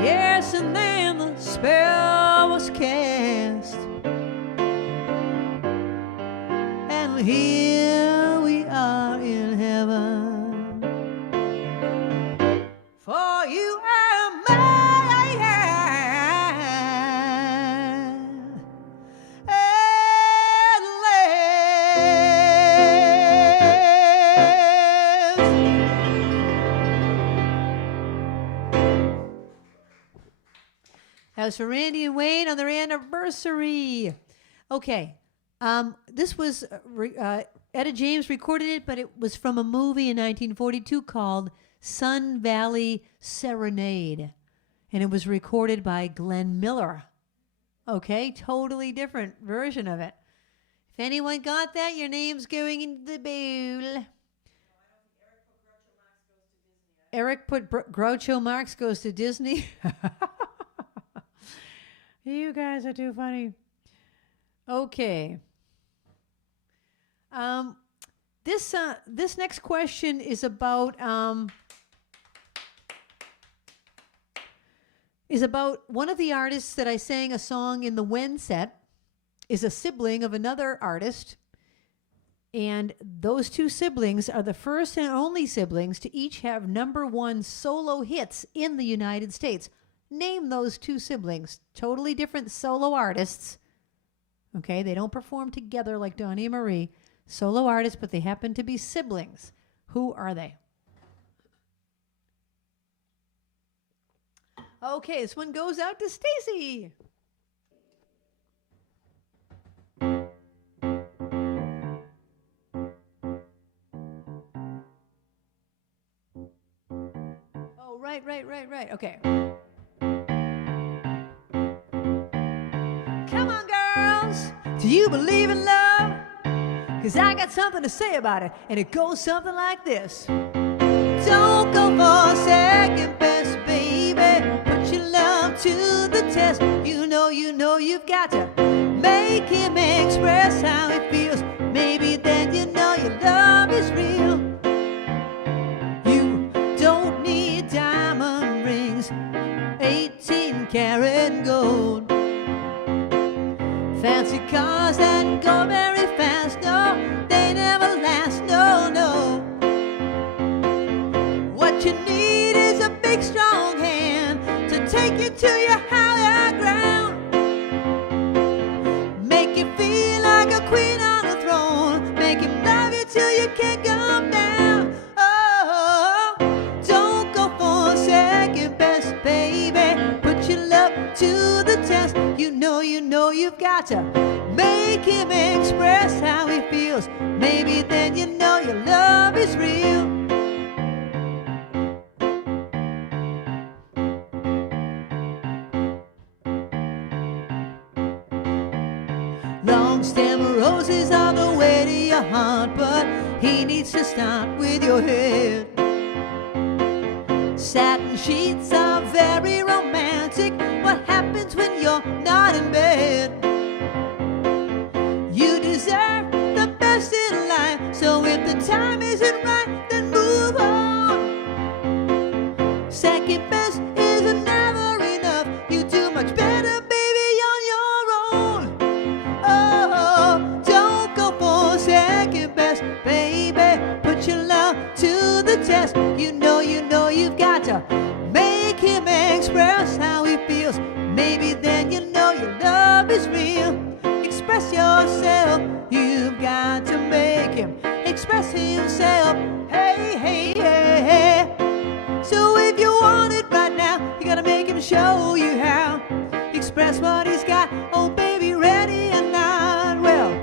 Yes, and then the spell was cast, and here we are in heaven. For you are mine and last. That was for Randy and Wayne on their anniversary. Okay. This was Etta James recorded it, but it was from a movie in 1942 called Sun Valley Serenade, and it was recorded by Glenn Miller. Okay, totally different version of it. If anyone got that, your name's going into the bowl. Eric put Groucho Marx goes to Disney. You guys are too funny. Okay. This next question is about one of the artists that I sang a song in the When set is a sibling of another artist. And those two siblings are the first and only siblings to each have #1 solo hits in the United States. Name those two siblings. Totally different solo artists. Okay, they don't perform together like Donnie and Marie. Solo artists, but they happen to be siblings. Who are they? Okay, this one goes out to Stacy. Right. Okay. Come on, girls. Do you believe in love? 'Cause I got something to say about it, and it goes something like this. Don't go for second best, baby. Put your love to the test. You know you've got to make him express how he feels. Maybe then you know your love is real. You don't need diamond rings, 18-karat gold, fancy cars that go very fast. No, they never last. No. What you need is a big, strong hand to take you to your higher ground. Make you feel like a queen on a throne. Make him love you till you can't come down. Oh, don't go for second best, baby. Put your love to the test. You know you've got to make him express how he feels. Maybe then you know your love is real. Long stem roses are the way to your heart, but he needs to start with your head. Satin sheets are very romantic. What happens when you're not in bed? You deserve the best in life, so if the time isn't right, then move on. Second best is never enough. You do much better, baby, on your own. Oh, don't go for second best, baby. Put your love to the test. You know you've got to make him express how he feels. Maybe then you know your love is real. Express yourself. You've got to make him express himself. Hey. So if you want it right now, you gotta make him show you how. Express what he's got. Oh, baby, ready or not. Well,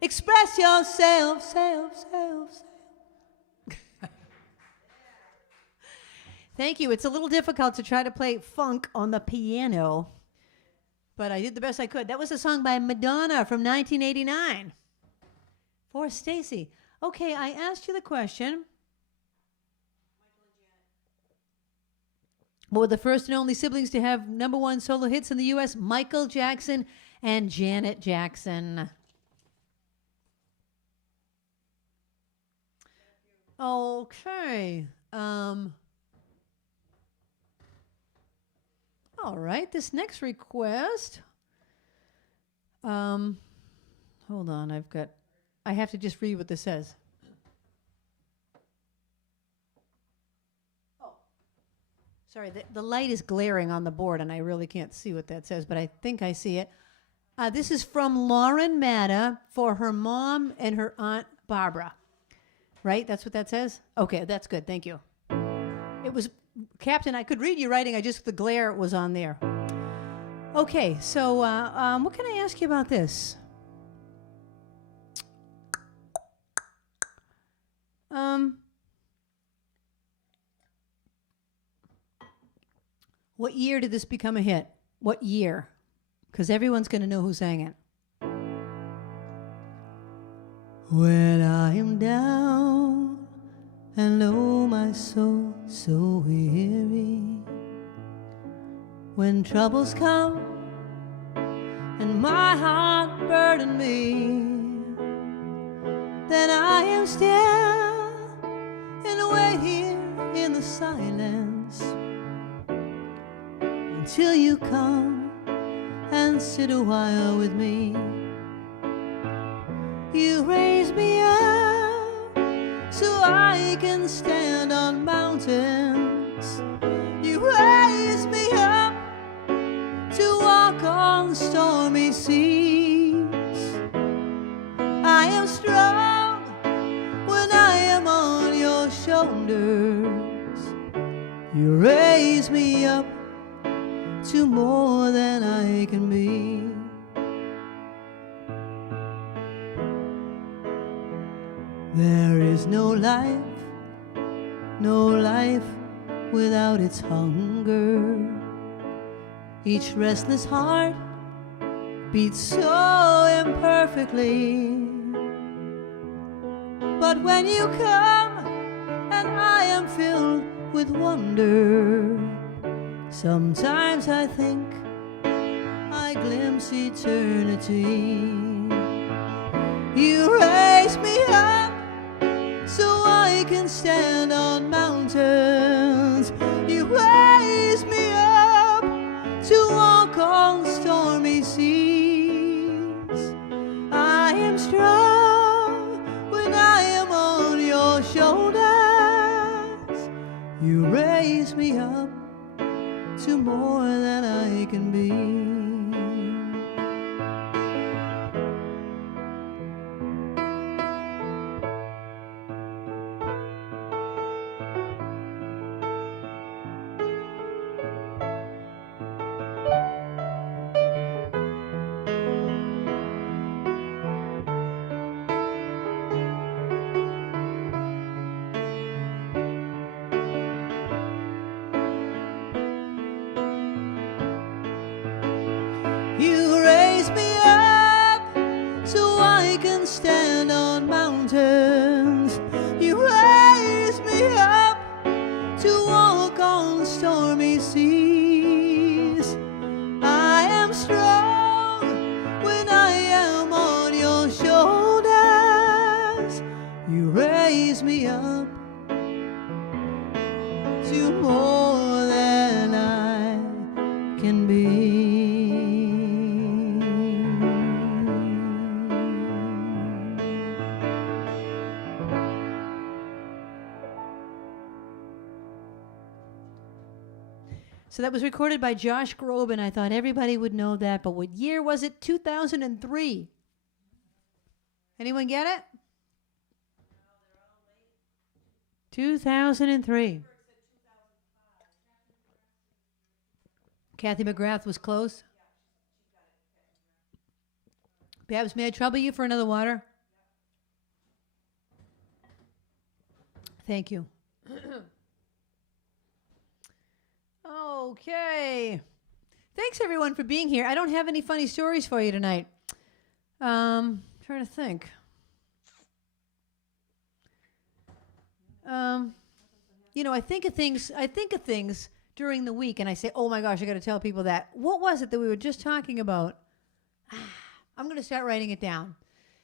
express yourself, self. Thank you. It's a little difficult to try to play funk on the piano, but I did the best I could. That was a song by Madonna from 1989 for Stacy. Okay, I asked you the question. What were the first and only siblings to have #1 solo hits in the U.S.? Michael Jackson and Janet Jackson. Okay. All right, this next request. Hold on, I have to just read what this says. Oh, sorry, the light is glaring on the board and I really can't see what that says, but I think I see it. This is from Lauren Matta for her mom and her aunt Barbara. Right? That's what that says? Okay, that's good. Thank you. It was, Captain, I could read you writing. The glare was on there. Okay, so what can I ask you about this? What year did this become a hit? What year? Because everyone's going to know who sang it. When I am down and oh my soul so weary, when troubles come and my heart burden me, then I am still and wait here in the silence until you come and sit a while with me. You raise me up so I can stand on mountains. You raise me up to walk on stormy seas. I am strong when I am on your shoulders. You raise me up to more than I can be. There is no life without its hunger. Each restless heart beats so imperfectly. But when you come and I am filled with wonder, sometimes I think I glimpse eternity. You raise me up so I can stand on mountains. You raise me up to walk on stormy seas. I am strong when I am on your shoulders. You raise me up to more than I can be. You raise me up so I can stand on mountains. You raise me up to walk on stormy seas. I am strong when I am on your shoulders. You raise me up to more than I can be. So that was recorded by Josh Groban, and I thought everybody would know that. But what year was it? 2003. Anyone get it? 2003. Kathy McGrath was close. Babs, may I trouble you for another water? Thank you. Okay. Thanks, everyone, for being here. I don't have any funny stories for you tonight. Trying to think. You know, I think of things during the week, and I say, oh, my gosh, I got to tell people that. What was it that we were just talking about? I'm going to start writing it down.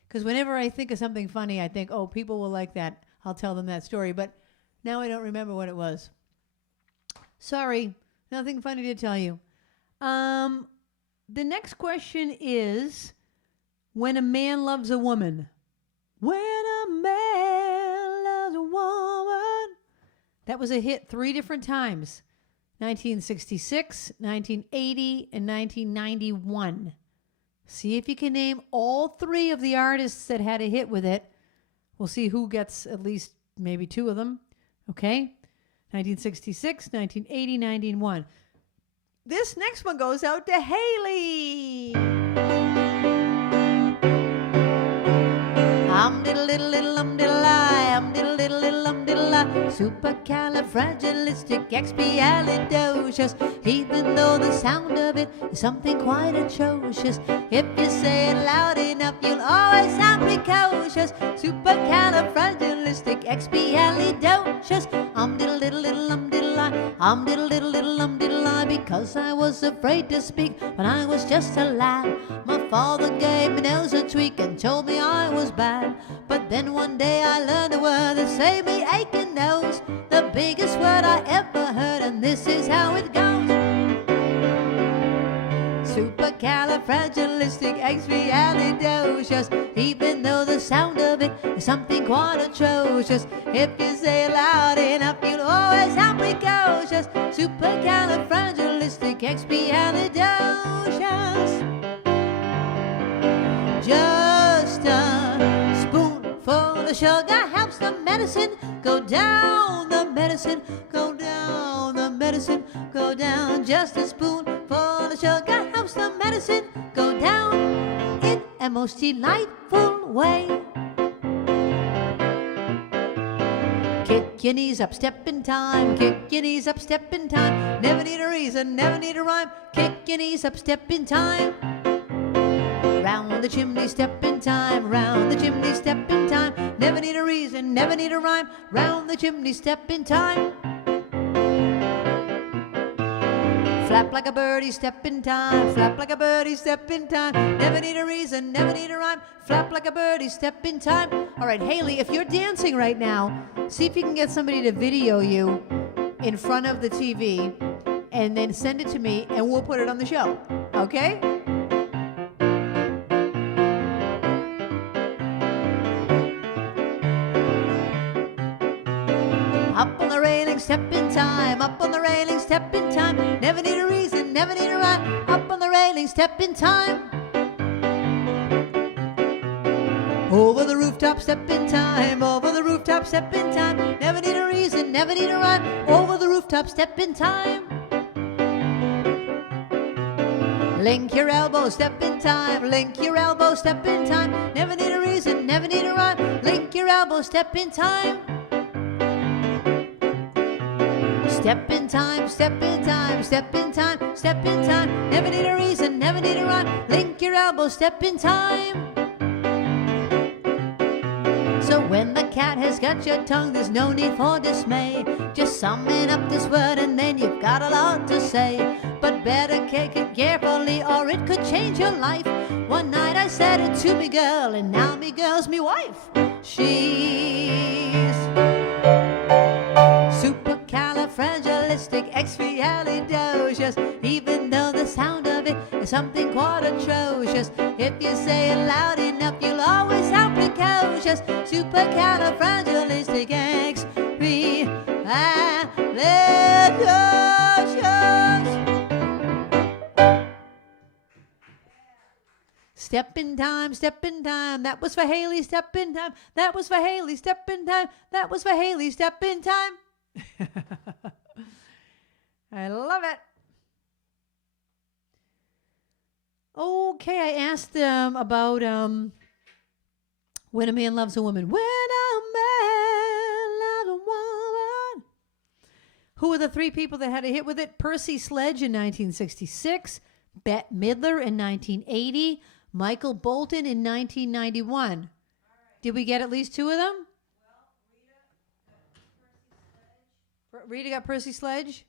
Because whenever I think of something funny, I think, oh, people will like that. I'll tell them that story. But now I don't remember what it was. Sorry, nothing funny to tell you. The next question is, when a man loves a woman. When a man loves a woman. That was a hit 3 different times. 1966, 1980, and 1991. See if you can name all 3 of the artists that had a hit with it. We'll see who gets at least maybe 2 of them. Okay? 1966, 1980, 1991. This next one goes out to Haley. Diddle diddle diddle diddle I, diddle diddle diddle diddle I. Supercalifragilisticexpialidocious. Even though the sound of it is something quite atrocious, if you say it loud enough, you'll always sound precocious. Supercalifragilisticexpialidocious. Diddle diddle diddle diddle diddle diddle diddle. Because I was afraid to speak when I was just a lad. My father gave me nose a tweak and told me I was bad. But then one day I learned a word that saved me aching nose. The biggest word I ever heard, and this is how it goes. Supercalifragilisticexpialidocious. Even though the sound of it is something quite atrocious, if you say it loud enough, you'll always sound precocious. Supercalifragilisticexpialidocious. Just a spoonful of sugar helps the medicine go down. The medicine go down. The medicine go down. Just a spoonful of sugar helps the medicine go down in a most delightful way. Kick your knees up, step in time. Kick your knees up, step in time. Never need a reason, never need a rhyme. Kick your knees up, step in time. Round the chimney, step in time. Round the chimney, step in time. Never need a reason, never need a rhyme. Round the chimney, step in time. Flap like a birdie, step in time. Flap like a birdie, step in time. Never need a reason, never need a rhyme. Flap like a birdie, step in time. All right, Haley, if you're dancing right now, see if you can get somebody to video you in front of the TV and then send it to me and we'll put it on the show, okay? Up on the railing, step in time. Up on the railing, step in time. Never need a reason, never need a rhyme. Up on the railing, step in time. Over the rooftop, step in time. Over the rooftop, step in time. Never need a reason, never need a rhyme. Over the rooftop, step in time. Link your elbow, step in time. Link your elbow, step in time. Never need a reason, never need a rhyme. Link your elbow, step in time. Step in time, step in time, step in time, step in time. Never need a reason, never need a rhyme. Link your elbow, step in time. So when the cat has got your tongue, there's no need for dismay. Just summon up this word and then you've got a lot to say. But better kick it carefully or it could change your life. One night I said it to me girl and now me girl's me wife. She's supercalifragilisticexpialidocious. Even though the sound of it is something quite atrocious, if you say it loud enough, you'll always sound precocious. Supercalifragilisticexpialidocious. Step in time, step in time. That was for Haley, step in time. That was for Haley, step in time. That was for Haley, step in time. I love it. Okay, I asked them about when a man loves a woman. When a man loves a woman. Who were the three people that had a hit with it? Percy Sledge in 1966, Bette Midler in 1980, Michael Bolton in 1991. Right. Did we get at least two of them? Well, Rita got Percy Sledge.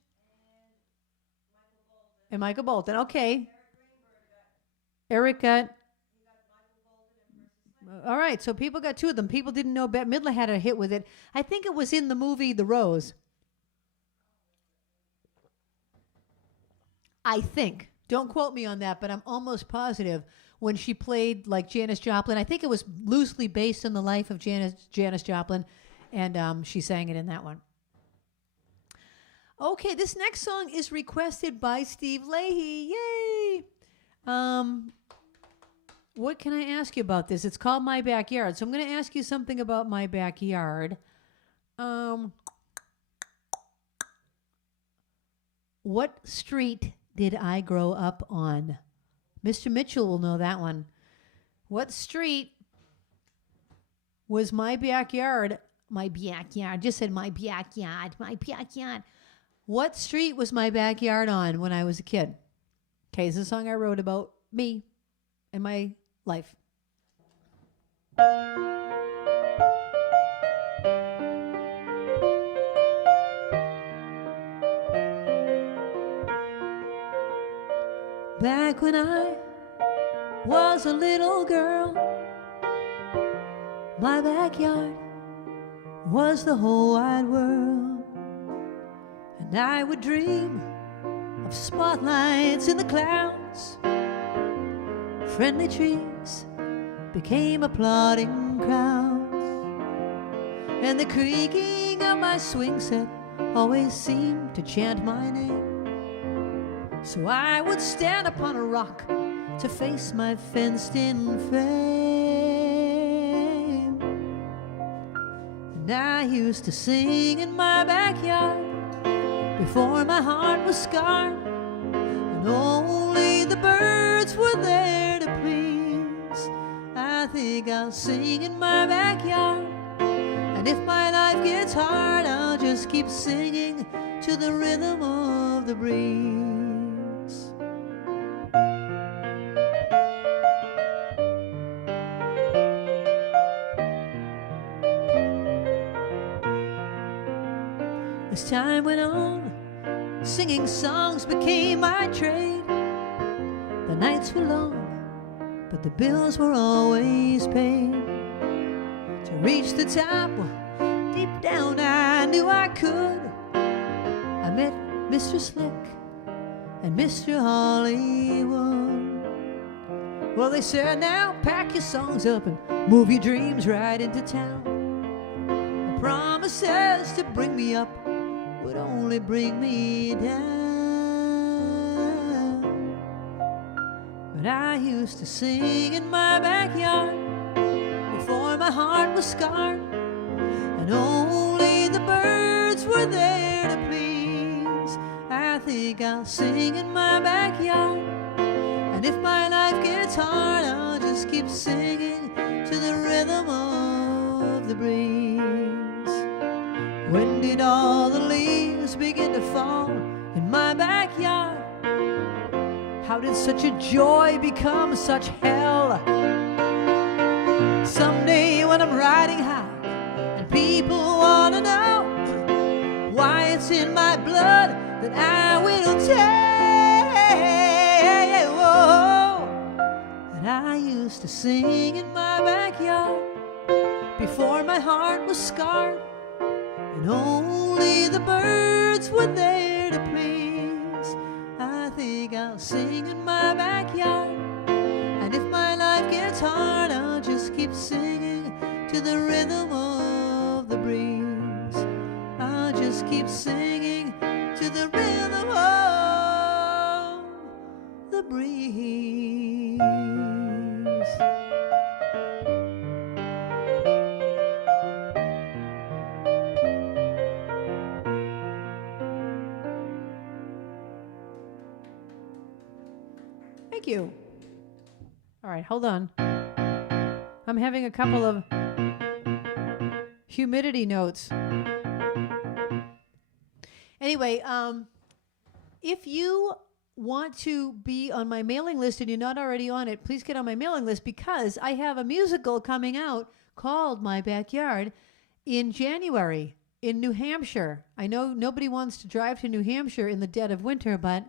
And Michael Bolton. Okay. Eric got. All right, so people got two of them. People didn't know Bette Midler had a hit with it. I think it was in the movie The Rose. I think. Don't quote me on that, but I'm almost positive when she played like Janis Joplin. I think it was loosely based on the life of Janis Joplin, and she sang it in that one. Okay, this next song is requested by Steve Leahy. Yay! What can I ask you about this? It's called My Backyard. So I'm going to ask you something about my backyard. What street did I grow up on? Mr. Mitchell will know that one. What street was my backyard my backyard. Just said my backyard, my backyard. What street was my backyard on when I was a kid? Okay, this is a song I wrote about me and my life. Back when I was a little girl, my backyard was the whole wide world. And I would dream of spotlights in the clouds. Friendly trees became applauding crowds. And the creaking of my swing set always seemed to chant my name. So I would stand upon a rock to face my fenced-in fame. And I used to sing in my backyard before my heart was scarred, and only the birds were there to please. I think I'll sing in my backyard, and if my life gets hard, I'll just keep singing to the rhythm of the breeze. As time went on, singing songs became my trade. The nights were long, but the bills were always paid. To reach the top, well, deep down I knew I could. I met Mr. Slick and Mr. Hollywood. Well, they said, now pack your songs up and move your dreams right into town. The promises to bring me up would only bring me down. But I used to sing in my backyard before my heart was scarred, and only the birds were there to please. I think I'll sing in my backyard, and if my life gets hard, I'll just keep singing to the rhythm of the breeze. When did all the leaves begin to fall in my backyard? How did such a joy become such hell? Someday when I'm riding high and people want to know why it's in my blood, that I will tell. And I used to sing in my backyard before my heart was scarred, and only the birds were there to please. I think I'll sing in my backyard, and if my life gets hard, I'll just keep singing to the rhythm of the breeze. I'll just keep singing to the rhythm of the breeze. Thank you. All right, hold on. I'm having a couple of humidity notes. Anyway, if you want to be on my mailing list and you're not already on it, please get on my mailing list, because I have a musical coming out called My Backyard in January in New Hampshire. I know nobody wants to drive to New Hampshire in the dead of winter, but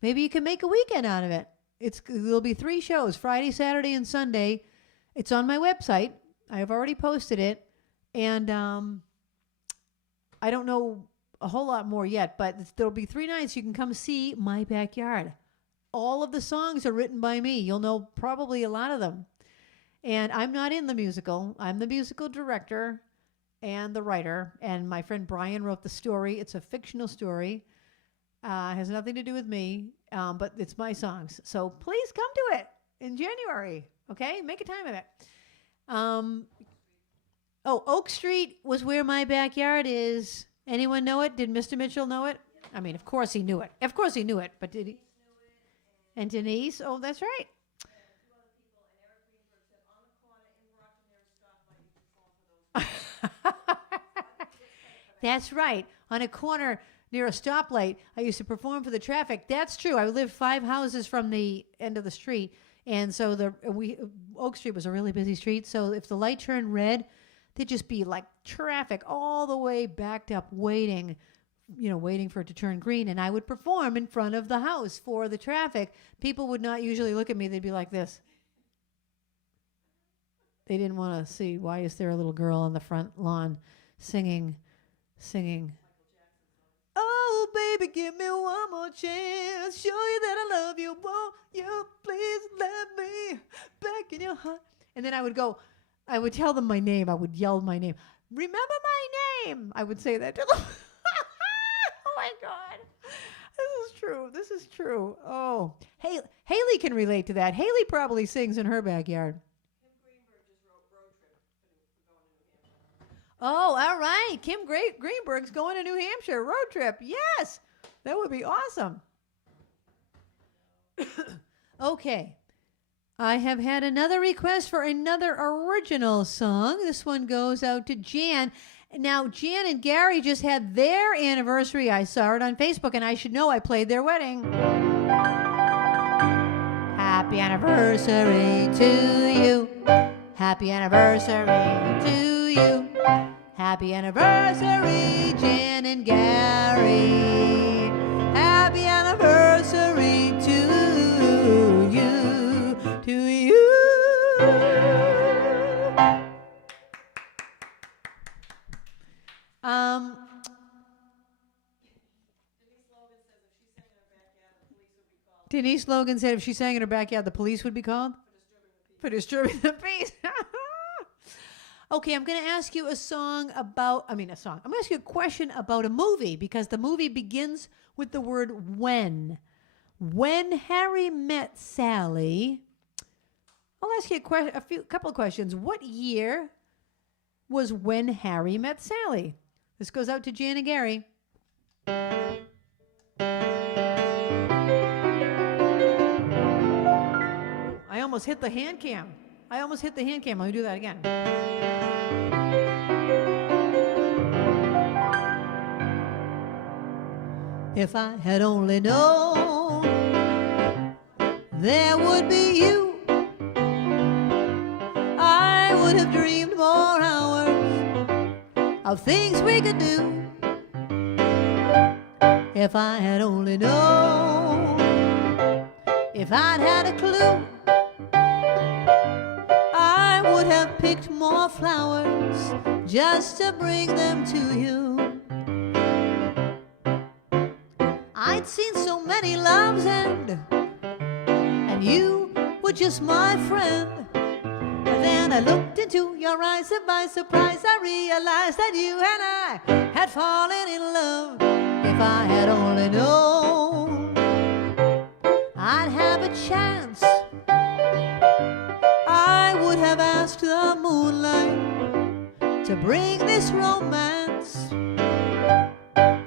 maybe you can make a weekend out of it. There'll be 3 shows, Friday, Saturday, and Sunday. It's on my website. I have already posted it. And I don't know a whole lot more yet, but there'll be 3 nights you can come see My Backyard. All of the songs are written by me. You'll know probably a lot of them. And I'm not in the musical. I'm the musical director and the writer. And my friend Brian wrote the story. It's a fictional story. Has nothing to do with me, but it's my songs. So please come to it in January, okay? Make a time of it. Oak Street was where my backyard is. Anyone know it? Did Mr. Mitchell know it? I mean, of course he knew it. Of course he knew it, but did he? And Denise? Oh, that's right. That's right. On a corner near a stoplight, I used to perform for the traffic. That's true. I lived 5 houses from the end of the street, and so Oak Street was a really busy street. So if the light turned red, there'd just be like traffic all the way backed up, waiting for it to turn green. And I would perform in front of the house for the traffic. People would not usually look at me. They'd be like this. They didn't want to see, why is there a little girl on the front lawn singing. Oh, baby, give me one more chance. Show you that I love you. Won't you please let me back in your heart? And then I would tell them my name. I would yell my name. Remember my name. I would say that to them. Oh, my God. This is true. Oh, hey, Haley can relate to that. Haley probably sings in her backyard. Oh, all right. Kim Greenberg's going to New Hampshire. Road trip. Yes. That would be awesome. Okay. I have had another request for another original song. This one goes out to Jan. Now, Jan and Gary just had their anniversary. I saw it on Facebook, and I should know I played their wedding. Happy anniversary to you. Happy anniversary to you. Happy anniversary, Jan and Gary. Happy anniversary to you, to you. Denise Logan said if she sang in her backyard, the police would be called? For disturbing the peace. Okay, I'm going to ask you I'm going to ask you a question about a movie, because the movie begins with the word when. When Harry met Sally, I'll ask you a couple of questions. What year was When Harry Met Sally? This goes out to Jan and Gary. I almost hit the hand cam. Let me do that again. If I had only known there would be you, I would have dreamed more hours of things we could do. If I had only known, if I'd had a clue, I would have picked more flowers just to bring them to you. I'd seen so many loves end, and you were just my friend. And then I looked into your eyes, and by surprise I realized that you and I had fallen in love. If I had only known I'd have a chance, I would have asked the moonlight to bring this romance.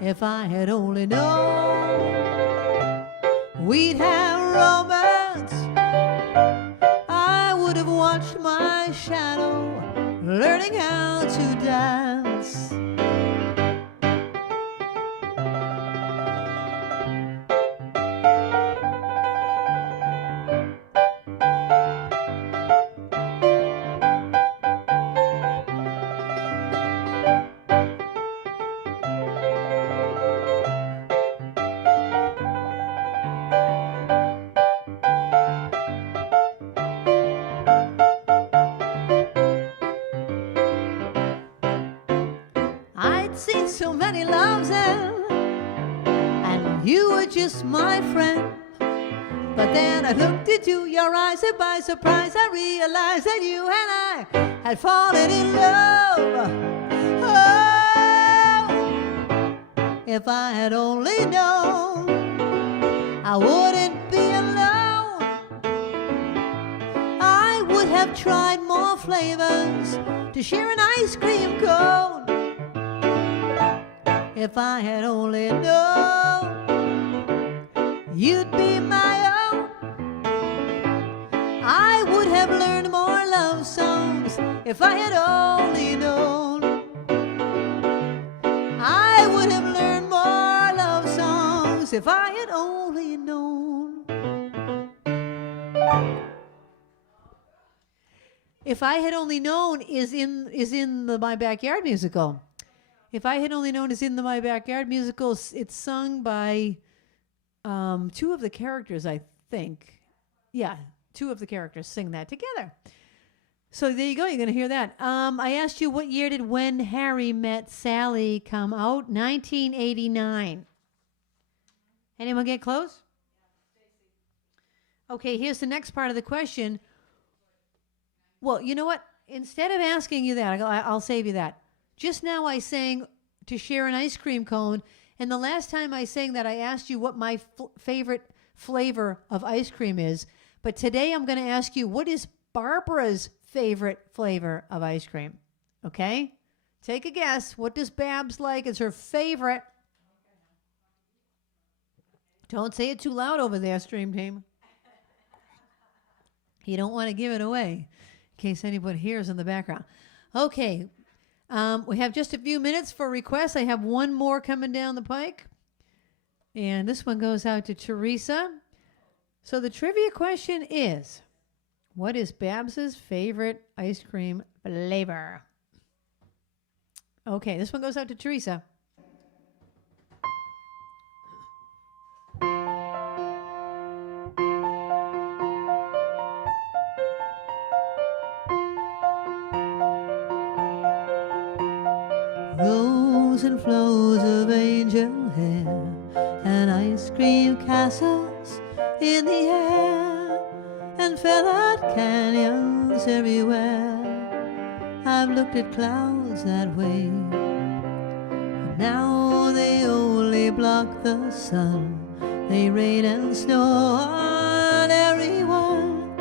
If I had only known we'd have romance, I would have watched my shadow learning how to dance. Seen so many loves and you were just my friend. But then I looked into your eyes, and by surprise I realized that you and I had fallen in love. Oh, if I had only known I wouldn't be alone, I would have tried more flavors to share an ice cream cone. If I had only known you'd be my own, I would have learned more love songs. If I had only known if I had only known. If I Had Only Known is in the My Backyard musical. If I Had Only Known is in the My Backyard musical. It's sung by two of the characters, I think. Yeah, two of the characters sing that together. So there you go. You're going to hear that. I asked you, what year did When Harry Met Sally come out? 1989. Anyone get close? Okay, here's the next part of the question. Well, you know what? Instead of asking you that, I'll save you that. Just now I sang to share an ice cream cone, and the last time I sang that, I asked you what my favorite flavor of ice cream is. But today I'm going to ask you, what is Barbara's favorite flavor of ice cream? Okay? Take a guess. What does Babs like as her favorite? Don't say it too loud over there, stream team. You don't want to give it away in case anyone hears in the background. Okay. We have just a few minutes for requests. I have one more coming down the pike. And this one goes out to Teresa. So the trivia question is, what is Babs's favorite ice cream flavor? Okay, this one goes out to Teresa. Rows and flows of angel hair and ice cream castles in the air and feathered canyons everywhere. I've looked at clouds that way, but now they only block the sun. They rain and snow on everyone.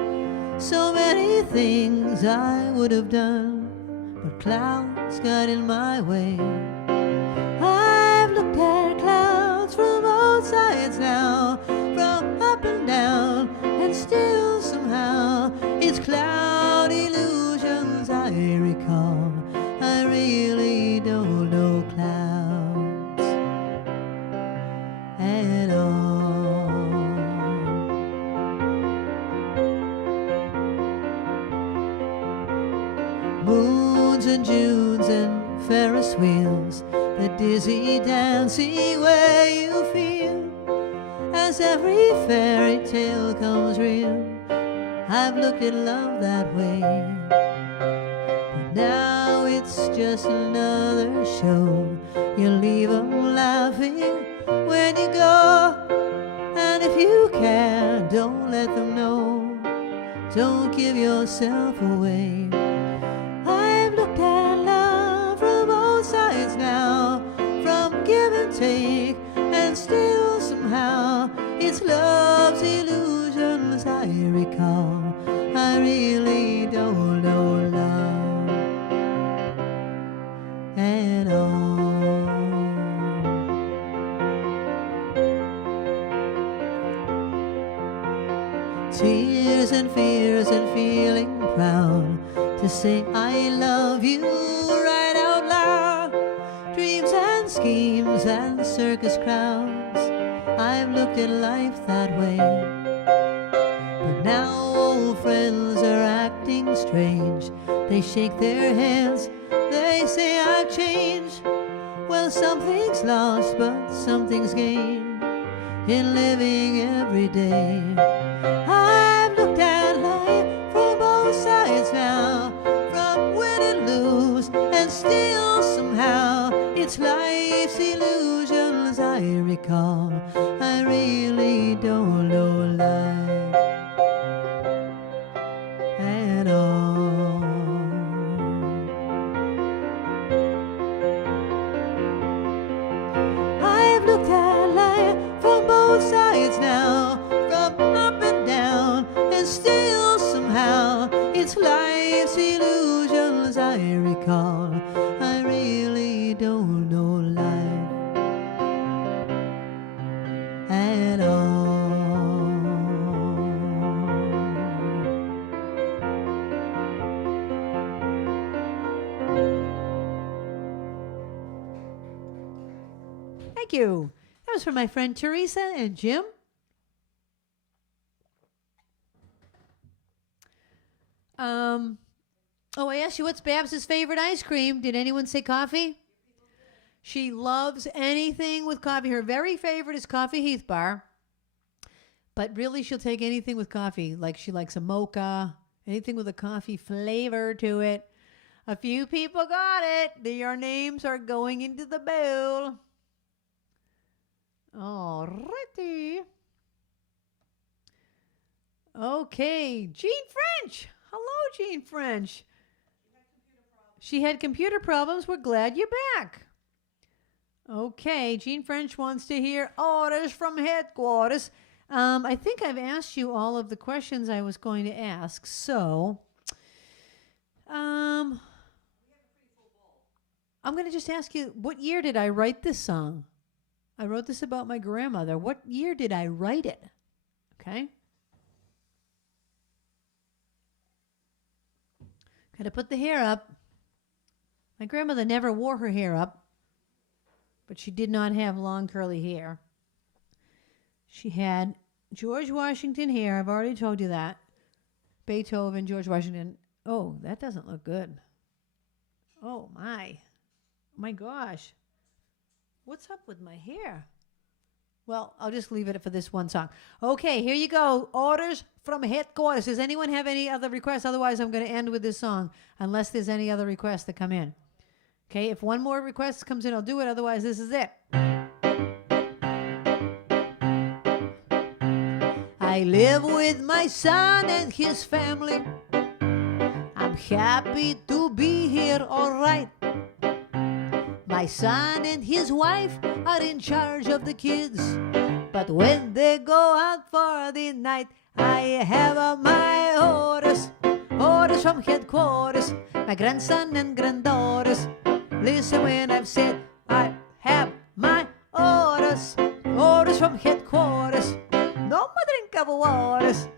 So many things I would have done, but clouds got in my way. I've looked at clouds from both sides now, from up and down, and still somehow it's cloud illusions I recall. I really don't know clouds at all. Moons and Junes and Ferris wheels, the dizzy dancing way you feel as every fairy tale comes real. I've looked at love that way, but now it's just another show. You leave them laughing when you go, and if you care, don't let them know. Don't give yourself away. I've looked at love from both sides now, from give and take, and still somehow it's love's illusions I recall. I really don't know love at all. Tears and fears and feeling proud to say I love you right out loud. Dreams and schemes and circus crowds, I've looked at life that way. But now old friends are acting strange. They shake their heads, they say I've changed. Well, something's lost, but something's gained in living every day. I've looked at life from both sides now, from win and lose, and still somehow it's life's illusions I recall. I really don't know life at all. I've looked at life from both sides now, from up and down, and still somehow it's life's illusions I recall. I really don't know life at all. Thank you. That flowers for my friend Teresa and Jim. Oh, I asked you what's Babs' favorite ice cream. Did anyone say coffee? She loves anything with coffee. Her very favorite is Coffee Heath Bar. But really, she'll take anything with coffee. Like she likes a mocha, anything with a coffee flavor to it. A few people got it. Your names are going into the bowl. Alrighty. Okay, Jean French. Hello, Jean French. She had computer problems. We're glad you're back. Okay, Jean French wants to hear orders from headquarters. I think I've asked you all of the questions I was going to ask. So, I'm going to just ask you, what year did I write this song? I wrote this about my grandmother. What year did I write it? Okay. Got to put the hair up. My grandmother never wore her hair up, but she did not have long curly hair. She had George Washington hair. I've already told you that. Beethoven, George Washington. Oh, that doesn't look good. Oh, my. My gosh. What's up with my hair? Well, I'll just leave it for this one song. Okay, here you go. Orders from headquarters. Does anyone have any other requests? Otherwise, I'm going to end with this song, unless there's any other requests that come in. Okay, if one more request comes in, I'll do it. Otherwise, this is it. I live with my son and his family. I'm happy to be here, all right. My son and his wife are in charge of the kids. But when they go out for the night, I have my orders. Orders from headquarters. My grandson and granddaughters. Listen when I've said I have my orders. Orders from headquarters. No more drink of waters.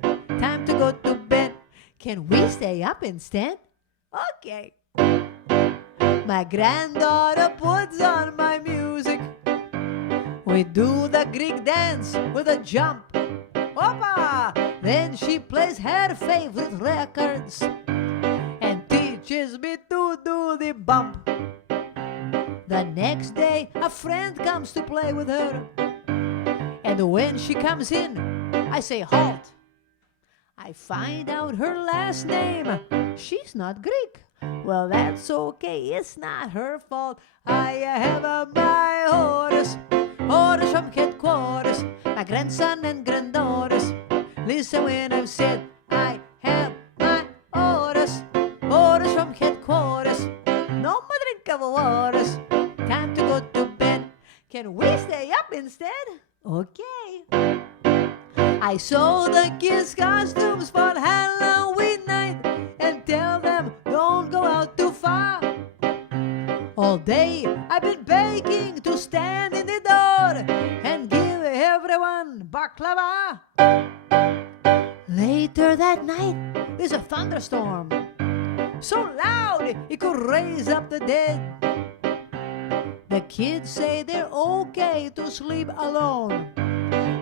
Time to go to bed. Can we stay up instead? Okay. My granddaughter puts on my music. We do the Greek dance with a jump. Opa! Then she plays her favorite records and teaches me to do the bump. The next day, a friend comes to play with her. And when she comes in, I say, halt. I find out her last name. She's not Greek. Well, that's okay. It's not her fault. I have my orders. Orders from headquarters. My grandson and granddaughters. Listen when I've said I have my orders. Orders from headquarters. No more drink of waters. Time to go to bed. Can we stay up instead? Okay. I sew the kids' costumes for Halloween night and tell them don't go out too far. All day I've been begging to stand in the door and give everyone baklava. Later that night there's a thunderstorm so loud it could raise up the dead. The kids say they're okay to sleep alone,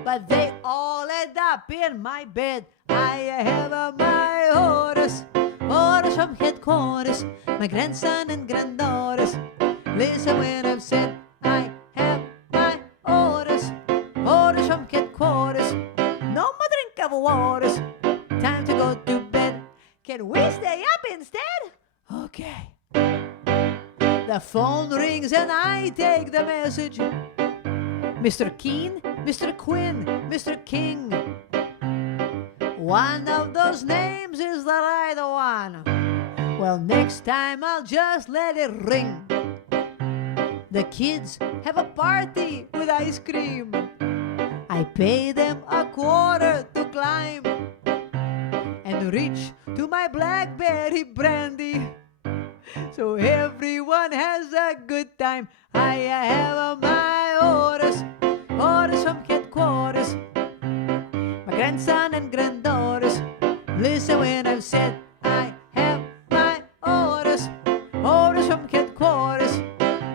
but they all end up in my bed. I have my orders. Orders from headquarters. My grandson and granddaughters. Listen when I've said I have my orders. Orders from headquarters. No more drink of waters. Time to go to bed. Can we stay up instead? Okay. The phone rings and I take the message. Mr. Keen, Mr. Quinn, Mr. King. One of those names is the right one. Well, next time I'll just let it ring. The kids have a party with ice cream. I pay them $0.25 to climb and reach to my blackberry brandy. So everyone has a good time. I have my orders. Orders from headquarters. My grandson and granddaughters. Listen when I've said I have my orders. Orders from headquarters.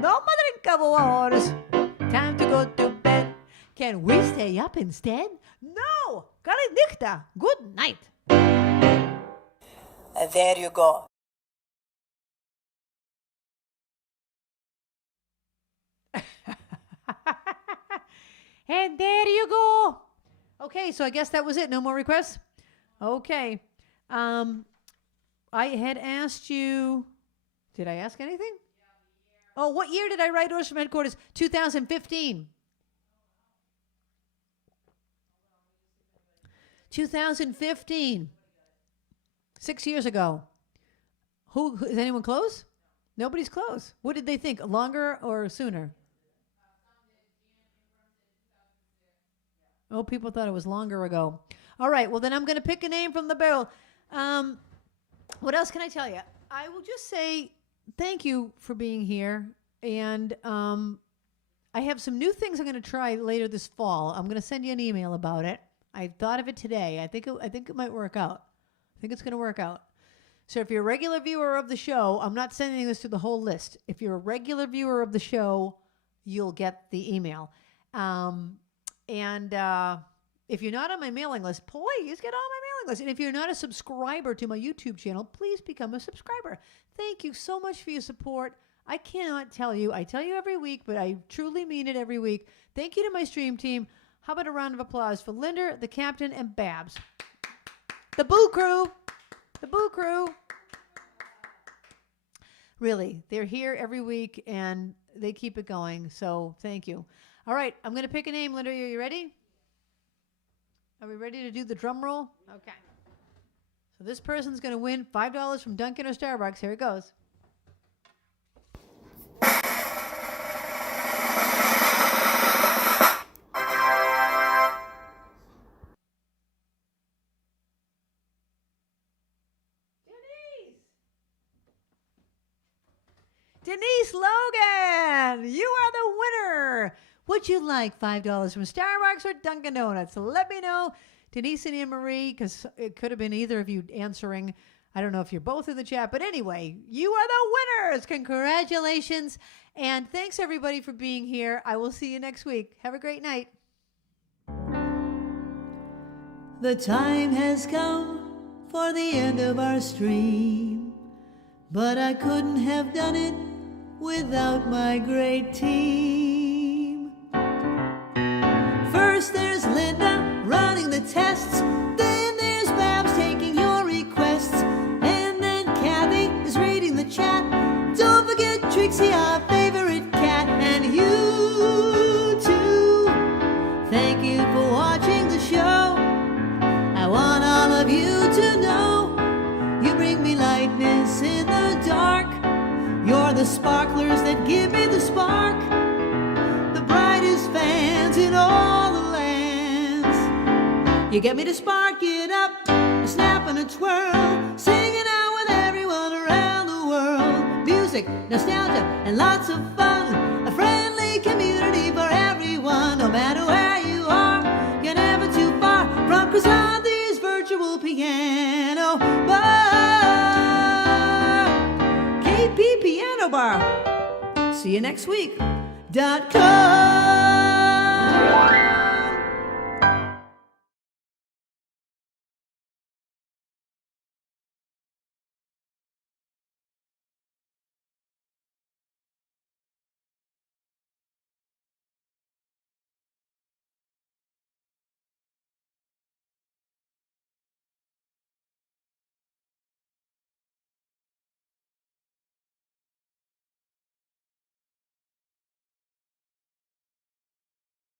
No more drink of waters. Time to go to bed. instead? No! Karidikta! Good night! There you go. And there you go. Okay, so I guess that was it. No more requests? Okay. I had asked you... Did I ask anything? Oh, what year did I write Orders from Headquarters? 2015. 2015. 6 years ago. Who is anyone close? Nobody's close. What did they think? Longer or sooner? Oh, people thought it was longer ago. All right, well, then I'm going to pick a name from the barrel. What else can I tell you? I will just say thank you for being here. And I have some new things I'm going to try later this fall. I'm going to send you an email about it. I thought of it today. I think it might work out. I think it's going to work out. So if you're a regular viewer of the show, I'm not sending this to the whole list. If you're a regular viewer of the show, you'll get the email. And if you're not on my mailing list, please get on my mailing list. And if you're not a subscriber to my YouTube channel, please become a subscriber. Thank you so much for your support. I cannot tell you. I tell you every week, but I truly mean it every week. Thank you to my stream team. How about a round of applause for Linda, the captain, and Babs? The Boo Crew. The Boo Crew. Really, they're here every week, and they keep it going. So thank you. All right, I'm going to pick a name. Linda, are you ready? Are we ready to do the drum roll? Okay. So this person's going to win $5 from Dunkin' or Starbucks. Here it goes. Denise Logan, you are the winner. Would you like $5 from Starbucks or Dunkin' Donuts? Let me know. Denise and Anne-Marie, because it could have been either of you answering. I don't know if you're both in the chat, but anyway, you are the winners. Congratulations. And thanks, everybody, for being here. I will see you next week. Have a great night. The time has come for the end of our stream, but I couldn't have done it without my great team. First there's Linda running the tests, then there's Babs taking your requests, and then Kathy is reading the chat. Don't forget Trixie, our favorite cat, and you too. Thank you for watching the show. I want all of you to know you bring me lightness in the dark. You're the sparklers that give me the spark, the brightest fans in all the lands. You get me to spark it up, a snap and a twirl, singing out with everyone around the world. Music, nostalgia, and lots of fun, a friendly community for everyone. No matter where you are, you're never too far from Krisanthi's virtual piano bar. KP Piano Bar. See you next week. .com